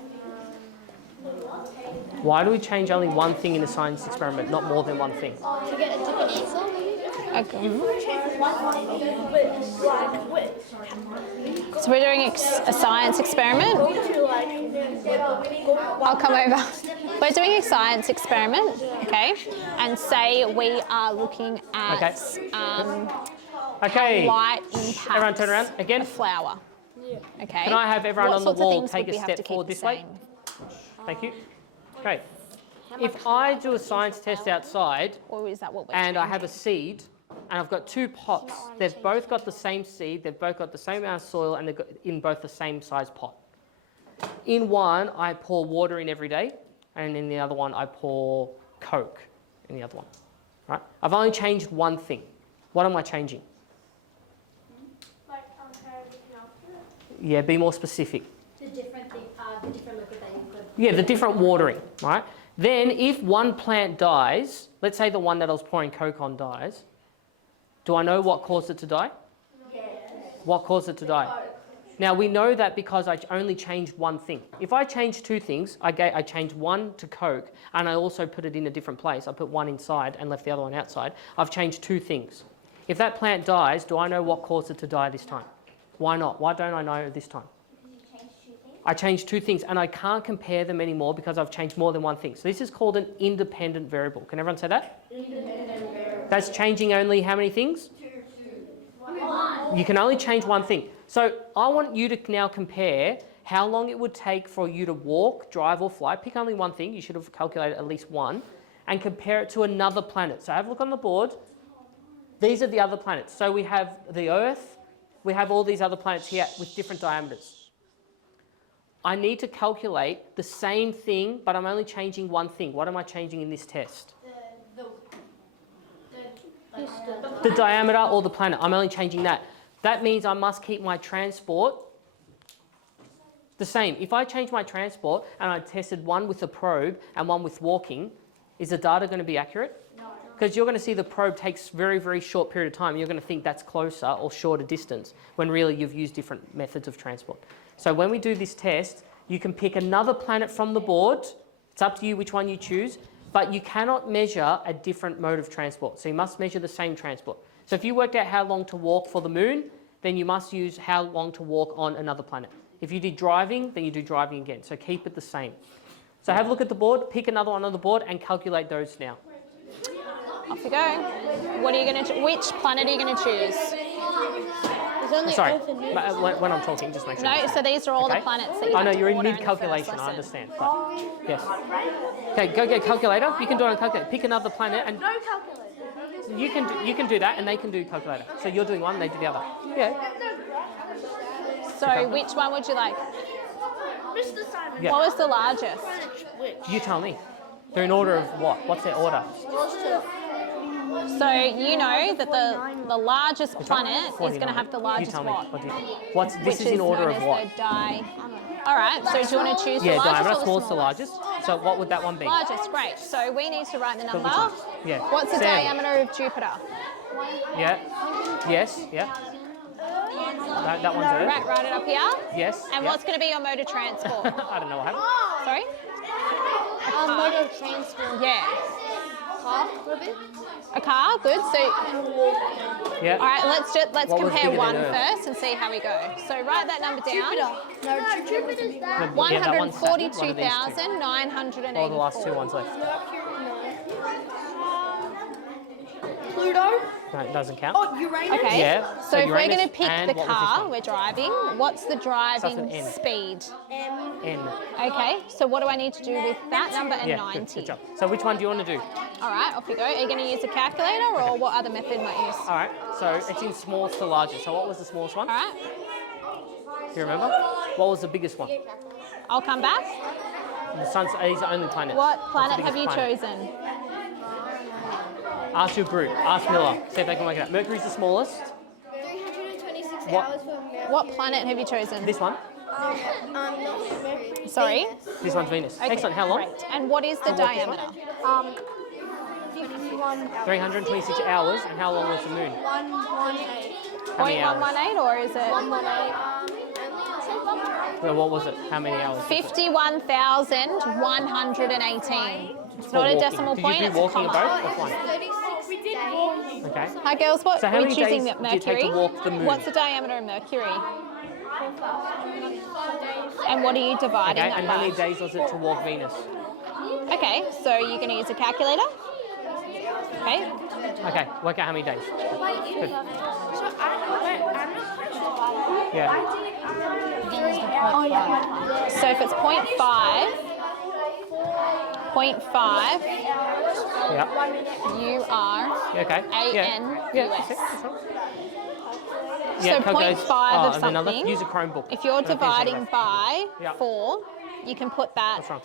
Why do we change only one thing in a science experiment, not more than one thing? To get a different answer. Okay. So we're doing a science experiment. I'll come over. We're doing a science experiment, okay? And say we are looking at Okay. light impacts Everyone turn around again. a flower. Okay. Can I have everyone What on the sorts of wall things take would a we have step to keep forward the this way? same? Thank you. Okay. If I do a science test outside Or is that what we're and I changing? have a seed and I've got two pots, they've both got the same seed, they've both got the same amount of soil, and they've got in both the same size pot. In one, I pour water in every day, and in the other one, I pour Coke in the other one. Right? I've only changed one thing. What am I changing? Like, how everything else is. Yeah, be more specific. The different thing, the different liquid that you could. Yeah, the different watering, right? Then if one plant dies, let's say the one that I was pouring Coke on dies, do I know what caused it to die? Yes. What caused it to die? Now we know that because I only changed one thing. If I changed two things, I changed one to Coke and I also put it in a different place. I put one inside and left the other one outside. I've changed two things. If that plant dies, do I know what caused it to die this time? Why not? Why don't I know this time? I changed two things and I can't compare them anymore because I've changed more than one thing. So this is called an independent variable. Can everyone say that? Independent variable. That's changing only how many things? One. You can only change one thing. So I want you to now compare how long it would take for you to walk, drive or fly. Pick only one thing. You should have calculated at least one. And compare it to another planet. So have a look on the board. These are the other planets. So we have the Earth. We have all these other planets here with different diameters. I need to calculate the same thing, but I'm only changing one thing. What am I changing in this test? The diameter or the planet. I'm only changing that. That means I must keep my transport the same. If I change my transport and I tested one with a probe and one with walking, is the data going to be accurate? No. Because you're going to see the probe takes very, very short period of time. You're going to think that's closer or shorter distance when really you've used different methods of transport. So when we do this test, you can pick another planet from the board. It's up to you which one you choose, but you cannot measure a different mode of transport. So you must measure the same transport. So if you worked out how long to walk for the moon, then you must use how long to walk on another planet. If you did driving, then you do driving again. So keep it the same. So have a look at the board, pick another one on the board and calculate those now. Off you go. What are you going to? Which planet are you going to choose? Sorry, when I'm talking, just make sure. No, so these are all the planets that you I have know to you're in order the mid-calculation, first I lesson. understand. But yes. Okay, go get a calculator. You can do it on a calculator. Pick another planet and No calculator. you can do that and they can do calculator. So you're doing one, they do the other. Yeah. So which one would you like? Mr. Simon. Yeah. What was the largest? You tell me. They're in order of what? What's their order? So you know that the largest planet is going to 49. have the You largest tell me. what? What do you, what's this Which is in order known of as what? the All right. So do you want to choose the Yeah, largest diameter. or the Smallest to smallest? largest. So what would that one be? Largest. Great. So we need to write the So number. which one? Yeah. What's the Sam. diameter of Jupiter? Yeah. Yes. Yeah. That one's Earth. Right. Write it up here. Yes. And yeah. what's going to be your mode of transport? I don't know what happened. Sorry. Mode of transport. Yeah. Car, would it be? A car. Good. So Yeah. all right. Let's What was compare bigger one than Earth? first and see how we go. So write that number down. No, Jupiter's that. Yeah, that one's Saturn. What are these two? 142,984. Or the last two ones left. Pluto. No, it doesn't count. Oh, Uranus. Okay. Yeah, So so if we're Uranus going to pick and the what was this car one? we're driving, what's the driving with N. speed? N. Okay. So what do I need to do with that number and Yeah. 90? Good job. So which one do you want to do? All right. Off you go. Are you going to use a calculator or what other method might you use? All right. So it's in smallest to largest. So what was the smallest one? All right. Do you remember? What was the biggest one? I'll come back. The sun's is the only planet. What What's the planet have biggest you planet? chosen? Ask your group. Ask Miller. See if they can work it out. Mercury's the smallest. 326 What? hours for Mercury. What planet have you chosen? This one. Not Mercury. Sorry. This one's Venus. Okay, Excellent. How long? Great. And what is the diameter? 51 326 hours. And how long was the moon? 118. How many hours? 0.118 or is it? Well, what was it? How many hours? was it? 51,118. It's For not a walking. decimal Did point, you do it's a walking or comma. both or flying? 36 days. Okay. Hi girls, what So how are we many choosing? days Mercury? did it take to walk the moon? What's the diameter of Mercury? And what are you dividing Okay. that And how many by? days was it to walk Venus? Okay, so you're going to use a calculator? Okay, Okay. Work out how many days. Good. So I'm not quite sure. Yeah. so if it's 0.5, 0.5, Yeah. you are Okay. Yeah. AN Yeah. US. that's it. So Yeah, calculate- 0.5 of and another- something. Use a Chromebook. If you're I don't think it's dividing left. by Yeah. 4, you can put that. What's wrong?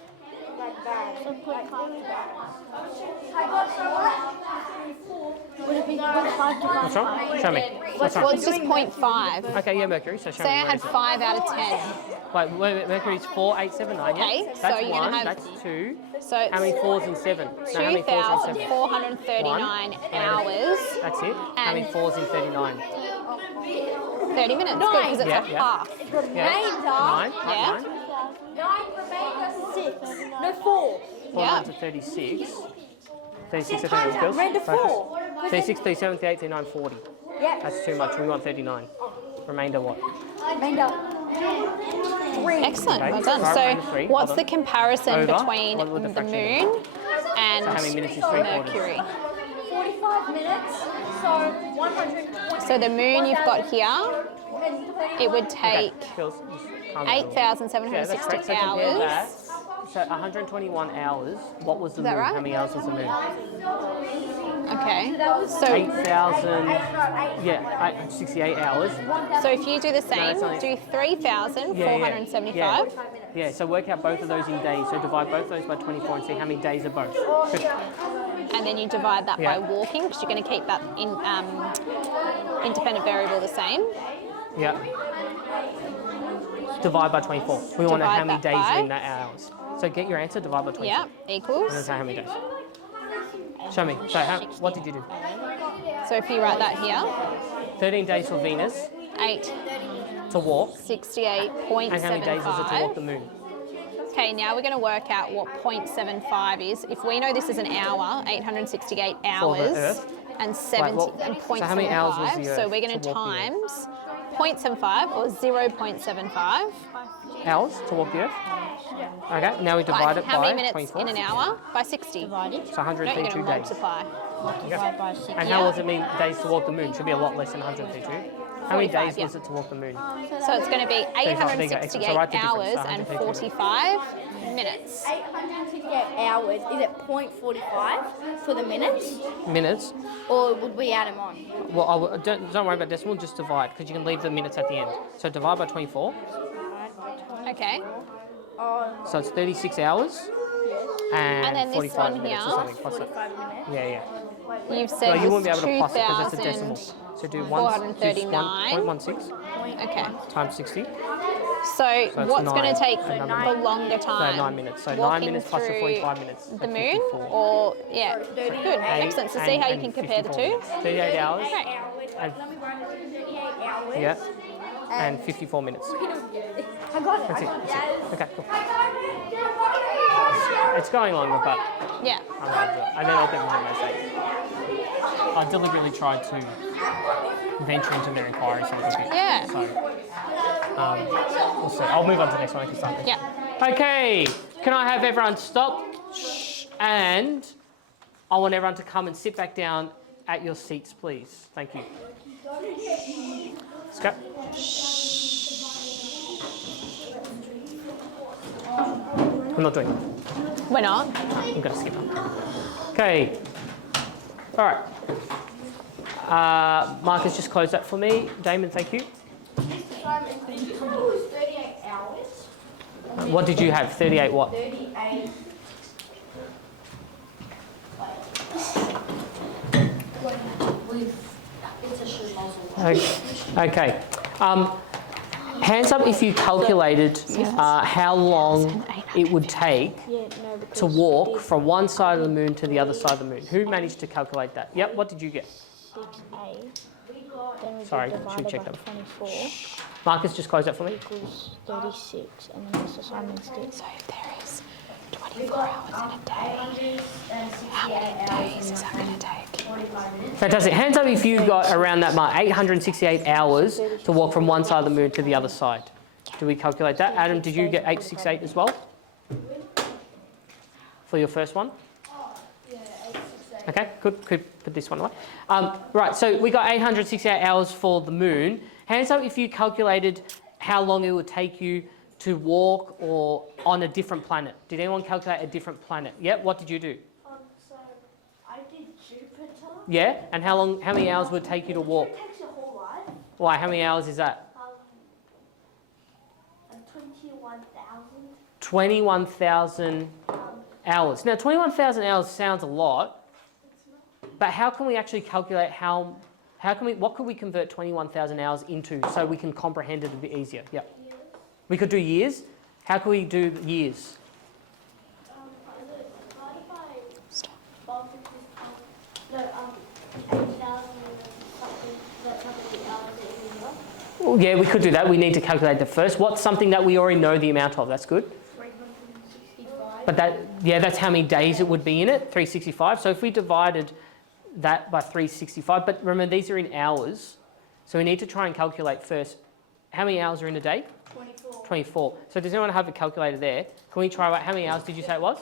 What's wrong? Show me. What's Well, wrong? it's just 0.5. Okay, yeah, Mercury. So show Say me. I where had is it? 5 out of 10. Wait, Mercury's 4, 8, 7, 9. Yeah? Okay, That's so you're gonna one. have- That's two. So How many it's fours in 7? No, how many fours in 7? 2,439 hours, That's it. How many And- fours in 39? 30 minutes. Good, because it's Yeah, a yeah. half. Yeah. 9. Yeah. 9. 4. 4 Yeah. 9 to 36. 36 I think it was girls. Round to Focus. 4. 36, 37, 38, 39, 40. Yeah. That's too much. We want 39. Remainder what? Excellent. Okay, Well done. right, So, minus 3, what's hold the on. comparison Over, between what would the the fraction be? moon and So how many minutes is 3/4? Mercury? 45 minutes. So 120. So the moon you've got here, it would take Okay, girls, just calm down. 8,760 Yeah, that's correct. So compare hours. that. So 121 hours. What was the Is that moon? right? How many hours was the moon? Okay. So, 8,000. Yeah, 68 hours. so if you do the that's same, only- do 3,475. Yeah, so work out both of those in days. So divide both those by 24 and see how many days are both. Good. And then you divide that Yeah. by walking because you're going to keep that independent variable the same. Yeah. Divide by 24. We want to know how Divide many that days by- are in that hours. So get your answer, divide by 24. Yeah, And then equals. say how many days. Show me. So what did you do? So if you write that here, 13 days for Venus 8, to walk. 68.75. And how many days was it to walk the moon? Okay, now we're going to work out what 0.75 is. If we know this is an hour, 868 hours, Earth. and 70 what- and so 0.75. how many hours was the So Earth we're going to to walk the Earth? times 0.75 or 0.75. Hours to walk the Earth? Okay, now we divide it How by many minutes 24. in an hour? By 60. So No, you're going 132 to days. multiply. Divide by 6. And how was it mean days to walk the moon? Should be a lot less than 132. How many 45, days was yeah. it to walk the moon? So it's going to be there you go. So 868 write the difference, hours so and 132. 45 minutes. 868 hours. Is it 0.45 for the minutes? Minutes. Or would we add them on? Well, don't worry about decimal, just divide, because you can leave the minutes at the end. So divide by 24. Okay. So it's 36 hours And then this 45 one minutes here. or something. Plus it. 5 minutes. Yeah, yeah. You've No, said you won't be able to plus it because that's a 2,000. decimal. So do 439. 1.16 Okay. times 60. So it's what's going nine. to take So the longer So time? 9 minutes. So 9 Walking minutes plus your through 45 minutes. So The moon, 54. or yeah, good, excellent. So see how you can compare the 54 two. minutes. 38 hours. Great. And, Let me run it in 38 hours. yeah. And 54 minutes. I got it. That's it. Okay, cool. It's going longer, but Yeah. I'm going to do it. And then I'll get my mistake. I deliberately tried to venture into their inquiries a little bit. Yeah. So, we'll see. I'll move on to the next one. I can start there. Yeah. Okay, can I have everyone stop? Shh. And I want everyone to come and sit back down at your seats, please. Thank you. Let's go. I'm not doing it. We're not. I'm going to skip it. Okay. All right. Marcus, just close that for me. Damon, thank you. Simon, did you say it was 38 hours? What did you have? 38 what? 38. Okay. Hands up if you calculated how long it would take to walk from one side of the moon to the other side of the moon. Who managed to calculate that? Yep, what did you get? 6A. Then we Sorry, divide should it check by that. 24 Marcus, just close that for me. equals 36, and then that's the Simon's did. So if there is 24 hours in a day, how many days is that going to take? Fantastic. Hands up if you got around that mark, 868 hours to walk from one side of the moon to the other side. Do we calculate that? Adam, did you get 868 as well? For your first one? Okay, good. Could put this one away. Right, so we got 868 hours for the moon. Hands up if you calculated how long it would take you to walk or on a different planet. Did anyone calculate a different planet? Yep, what did you do? So I did Jupiter. Yeah, and how many hours would it take you to walk? It takes your whole life. Why, how many hours is that? 21,000. 21,000 hours. Now, 21,000 hours sounds a lot, but how can we actually calculate what could we convert 21,000 hours into so we can comprehend it a bit easier? Yeah. We could do years. How can we do years? Is it divided by 12, no, 8,000 something, that's how many hours it is in a year? Well, yeah, we could do that. We need to calculate that first. What's something that we already know the amount of? That's good. 365. But that's how many days it would be in it, 365. So if we divided that by 365, but remember these are in hours, so we need to try and calculate first how many hours are in a day? 24. So does anyone have a calculator there? Can we try out how many hours did you say it was?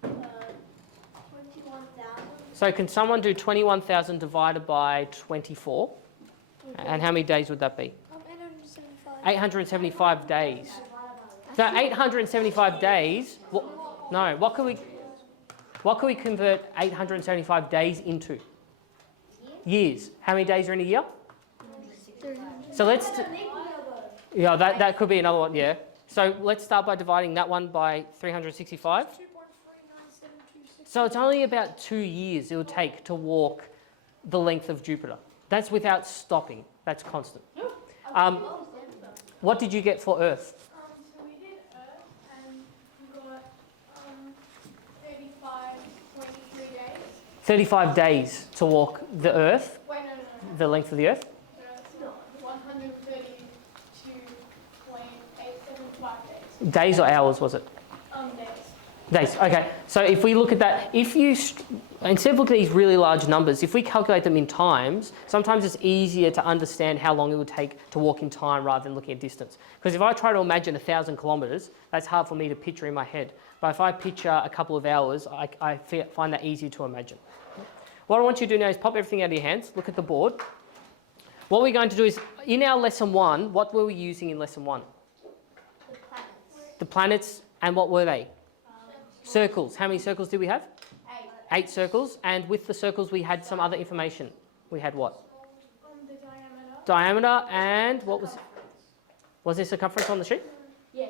21,000. So can someone do 21,000 divided by 24? And how many days would that be? 875. 875 days. So 875 days, what could we convert 875 days into? Years. How many days are in a year? So yeah, that could be another one, yeah. So let's start by dividing that one by 365. So it's only about 2 years it will take to walk the length of Jupiter. That's without stopping. That's constant. What did you get for Earth? So we did Earth and we got 35.3 days. 35 days to walk the Earth, Wait, no. the length of the Earth. So 132.875 days. Days or hours was it? Days. Days. Okay. So if we look at that, instead of looking at these really large numbers, if we calculate them in times, sometimes it's easier to understand how long it would take to walk in time rather than looking at distance. Because if I try to imagine 1,000 kilometres, that's hard for me to picture in my head. But if I picture a couple of hours, I find that easier to imagine. What I want you to do now is pop everything out of your hands, look at the board. What we're going to do is, in our lesson 1, what were we using in lesson 1? The planets, and what were they? Circles. How many circles did we have? 8 circles, and with the circles we had some other information. We had what? The diameter. Diameter, and what was there circumference on the sheet? Yeah.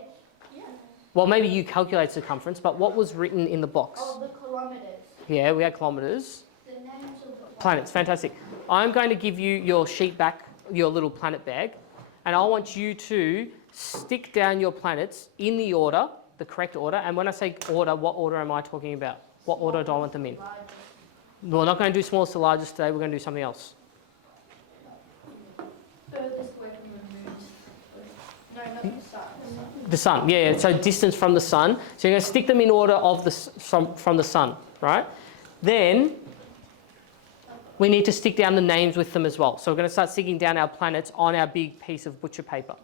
Well, maybe you calculate circumference, but what was written in the box? Oh, the kilometers. Yeah, we had kilometres. The names of the Planets, fantastic. I'm going to give you your sheet back, your little planet bag, and I want you to stick down your planets in the order, the correct order. And when I say order, what order am I talking about? What order do I want them in? We're not going to do smallest to largest today, we're going to do something else. furthest away from the moon. No, not the sun. The sun, yeah, so distance from the sun. So you're going to stick them in order of the, from the sun, right? Then we need to stick down the names with them as well. So we're going to start sticking down our planets on our big piece of butcher paper.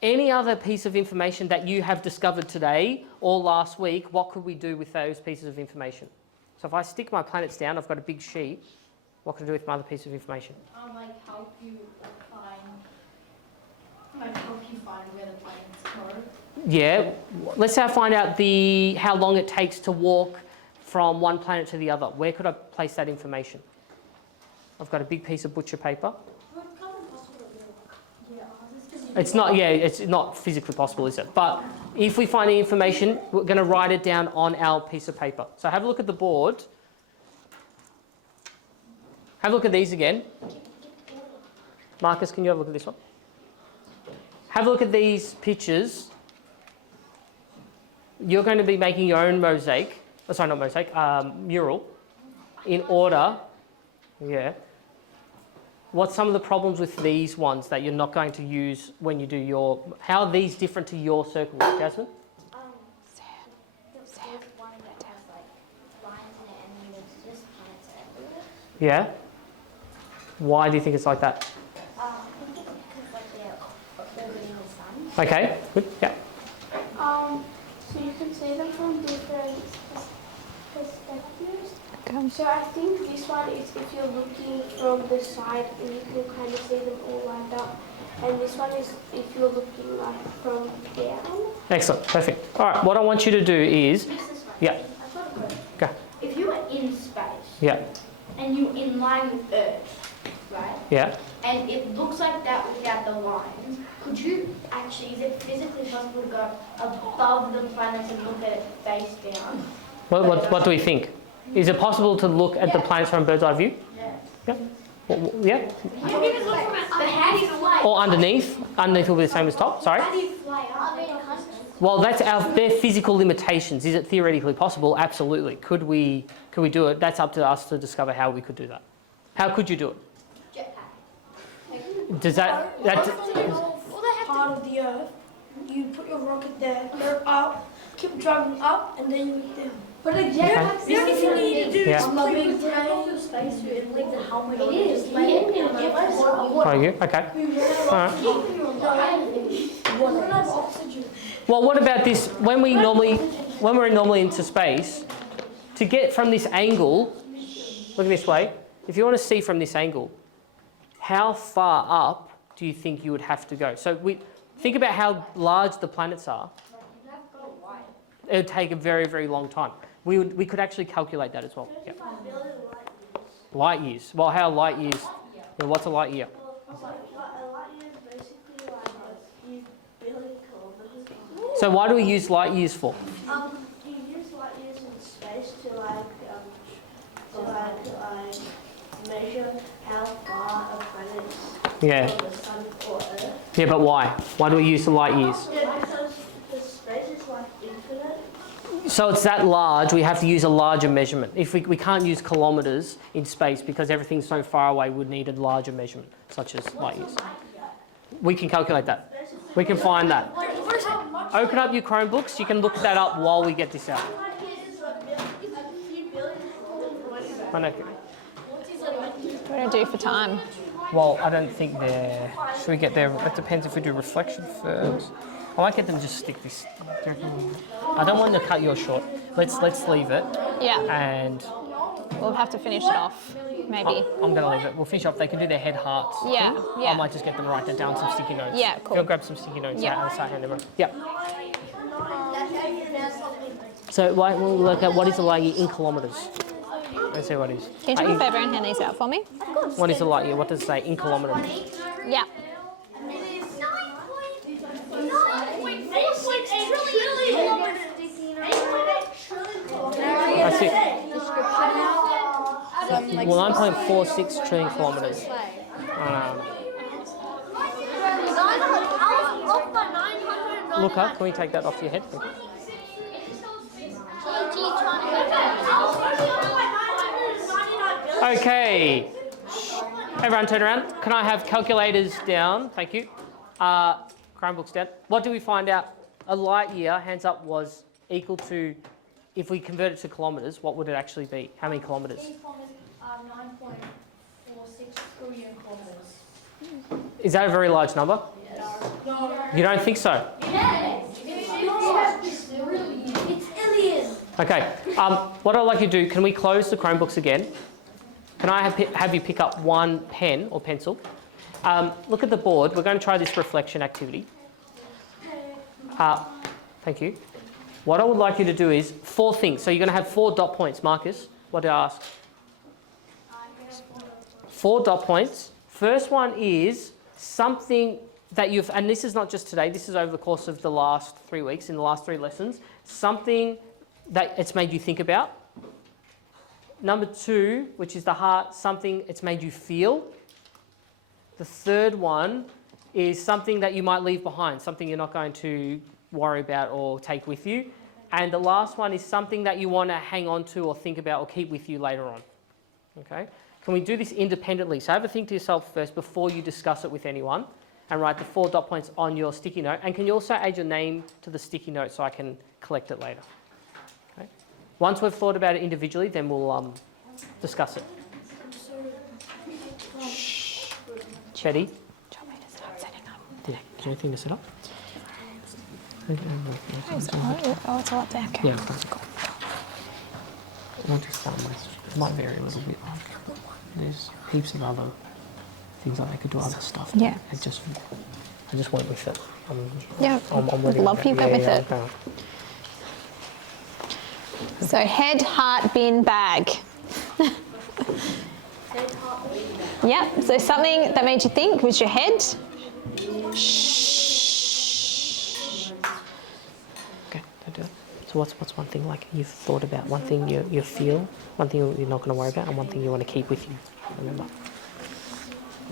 Any other piece of information that you have discovered today or last week, what could we do with those pieces of information? So if I stick my planets down, I've got a big sheet, what can I do with my other piece of information? Like help you find where the planets go. Yeah, let's say I find out how long it takes to walk from one planet to the other. Where could I place that information? I've got a big piece of butcher paper. It's not physically possible, is it? But if we find the information, we're going to write it down on our piece of paper. So have a look at the board. Have a look at these again. Marcus, can you have a look at this one? Have a look at these pictures. You're going to be making your own mosaic. Oh, sorry, not mosaic, mural in order. Yeah. What's some of the problems with these ones that you're not going to use when you do your... How are these different to your circle, Jasmine? There's one that has like lines in it and then there's just planets everywhere. Yeah. Why do you think it's like that? I think it's because like they're orbiting the sun. Okay, good, yeah. So you can see them from different perspectives. Okay. So I think this one is if you're looking from the side and you can kind of see them all lined up. And this one is if you're looking like from down. Excellent, perfect. All right, what I want you to do is... Fix this one. Yeah. I've got a question. Go. If you were in space Yeah, and you're in line with Earth, right? yeah. And it looks like that without the lines, could you actually, is it physically possible to go above the planets and look at it face down? What do we think? Is it possible to look at the planets from a bird's eye view? Yeah. Yeah. Yeah. But how do you fly? Or underneath? Underneath will be the same as top, sorry. How do you fly up? Well, they're physical limitations. Is it theoretically possible? Absolutely. Could we do it? That's up to us to discover how we could do that. How could you do it? Jetpack. Does that Part of the earth, you put your rocket there, go up, keep driving up, and then you get down. But a jetpack, The only thing you need to do Yeah. is like put big your tail spacesuit and like the helmet on. It is. Just like Oh, you? Okay. All right. We don't have oxygen. Well, what about this? When we're normally into space, to get from this angle, look this way. If you want to see from this angle, how far up do you think you would have to go? So think about how large the planets are. It would take a very, very long time. We could actually calculate that as well. Yeah. Light years. Well, how light years? Yeah, what's a light year? A light year is basically like a few billion kilometers. So why do we use light years for? You use light years in space to measure how far a planet is Yeah. from the sun or Earth. Yeah, but why? Why do we use the light years? Yeah, because the space is like infinite. So it's that large, we have to use a larger measurement. If we can't use kilometres in space because everything's so far away, we'd need a larger measurement, such as light years. We can calculate that. We can find that. Open up your Chromebooks, you can look that up while we get this out. I know. What do I do for time? Well, I don't think they're... Should we get there? It depends if we do reflection first. I might get them to just stick this. I don't want to cut yours short. Let's leave it, Yeah, and we'll have to finish it off, maybe. I'm going to leave it. We'll finish off. They can do their head hearts. Yeah, I yeah. might just get them to write down some sticky notes. Yeah, cool. Go grab some sticky notes Yeah. out and start handing them around. Yeah. So we'll look at what is a light year in kilometres. Let's see what it is. Can you do me a favour and hand these out for me? What is a light year? What does it say in kilometres? Yeah. It is 9.46 trillion Well, 9.46 trillion kilometres. Look up. Can we take that off your head? Okay. Everyone turn around. Can I have calculators down? Thank you. Chromebooks down. What do we find out? A light year, hands up, was equal to, if we convert it to kilometres, what would it actually be? How many kilometres? 9.46 trillion kilometers. Is that a very large number? No. You don't think so? Yes. It's aliens. Okay. What I'd like you to do, can we close the Chromebooks again? Can I have you pick up one pen or pencil? Look at the board. We're going to try this reflection activity. Thank you. What I would like you to do is 4 things. So you're going to have 4 dot points. Marcus, what did I ask? 4 dot points. First one is something that you've, and this is not just today, this is over the course of the last 3 weeks, in the last 3 lessons, something that it's made you think about. Number 2, which is the heart, something it's made you feel. The third one is something that you might leave behind, something you're not going to worry about or take with you. And the last one is something that you want to hang on to or think about or keep with you later on. Okay? Can we do this independently? So have a think to yourself first before you discuss it with anyone, and write the 4 dot points on your sticky note. And can you also add your name to the sticky note so I can collect it later? Okay? Once we've thought about it individually, then we'll discuss it. Shh. Chetty? Do you want me to start setting up? Yeah. Do you have anything to set up? Oh, it's a lot there. Okay. Yeah, that's cool. I want to start with, it might vary a little bit. There's heaps of other things like I could do other stuff. Yeah. I just went with it. Yeah, I'm I'd letting love you went with it. okay. So head, heart, bin, bag. Yep, so something that made you think was your head. Shh. Okay, don't do it. So what's one thing like you've thought about, one thing you feel, one thing you're not going to worry about, and one thing you want to keep with you? Remember.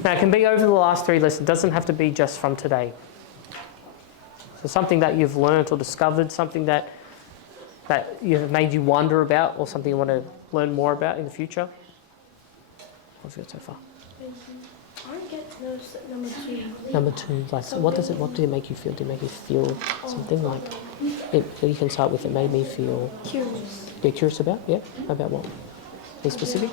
Now, it can be over the last 3 lessons. It doesn't have to be just from today. So something that you've learnt or discovered, something that you've made you wonder about, or something you want to learn more about in the future. What's it got so far? I don't get those number 2. Number 2, like, what did it make you feel? Did it make you feel something like? You can start with, it made me feel Curious. you're curious about. Yeah, about what? Be specific.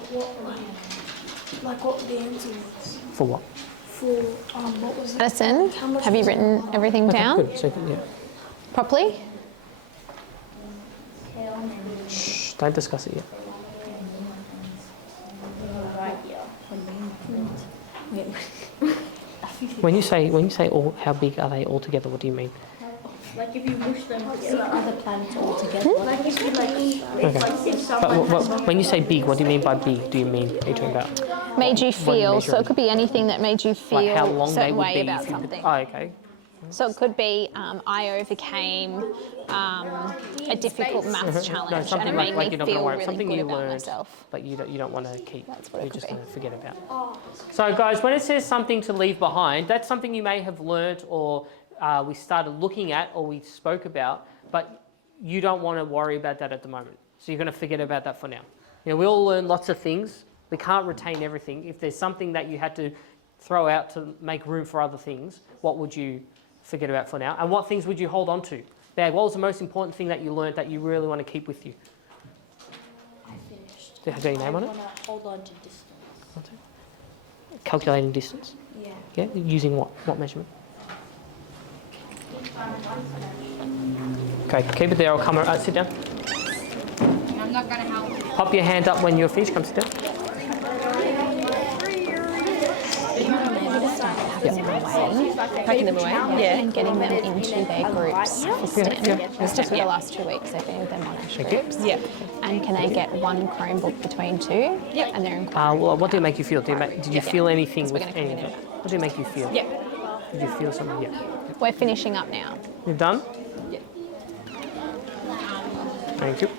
Like what the answer was. For what? For what was it? Madison, have you written everything down Good. So, yeah. properly? Shh, don't discuss it yet. When you say all, how big are they all together? What do you mean? Like if you mush them together. Other planets all together. Like if you Okay. if But someone when you say big, what do you mean by big? Do you mean, are you talking about Made you What do you feel, measure so it? it could be anything that made you feel like how long a they certain would way be? about if you did- something. Oh, okay. So it could be I overcame a difficult maths challenge and something it like- made like me you're not gonna feel worry- really something good you about learned. myself. But you don't want to keep. That's what it You're could just be. going to forget about. So guys, when it says something to leave behind, that's something you may have learnt or we started looking at or we spoke about, but you don't want to worry about that at the moment. So you're going to forget about that for now. You know, we all learn lots of things. We can't retain everything. If there's something that you had to throw out to make room for other things, what would you forget about for now? And what things would you hold on to? Bag, what was the most important thing that you learnt that you really want to keep with you? I finished. Does it have your name on it? I want to hold on to distance. Calculating distance. Yeah. Yeah, using what measurement? Okay, keep it there. I'll come. Sit down. I'm not going to help. Pop your hand up when you're finished. Come sit down. Taking them away, and getting them into their groups for STEM. Just for the last 2 weeks, they've been with them on extra groups. Yeah. And can they get one Chromebook between 2? Yep. And they're in Well, what did it make you feel? Did you feel anything So we're with gonna any of come it? in. What did it make you feel? Yeah. Did you feel something? Yeah. We're finishing up now. You're done? Yeah. Thank you.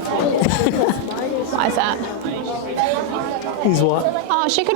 Why is that? Is what? Oh, she could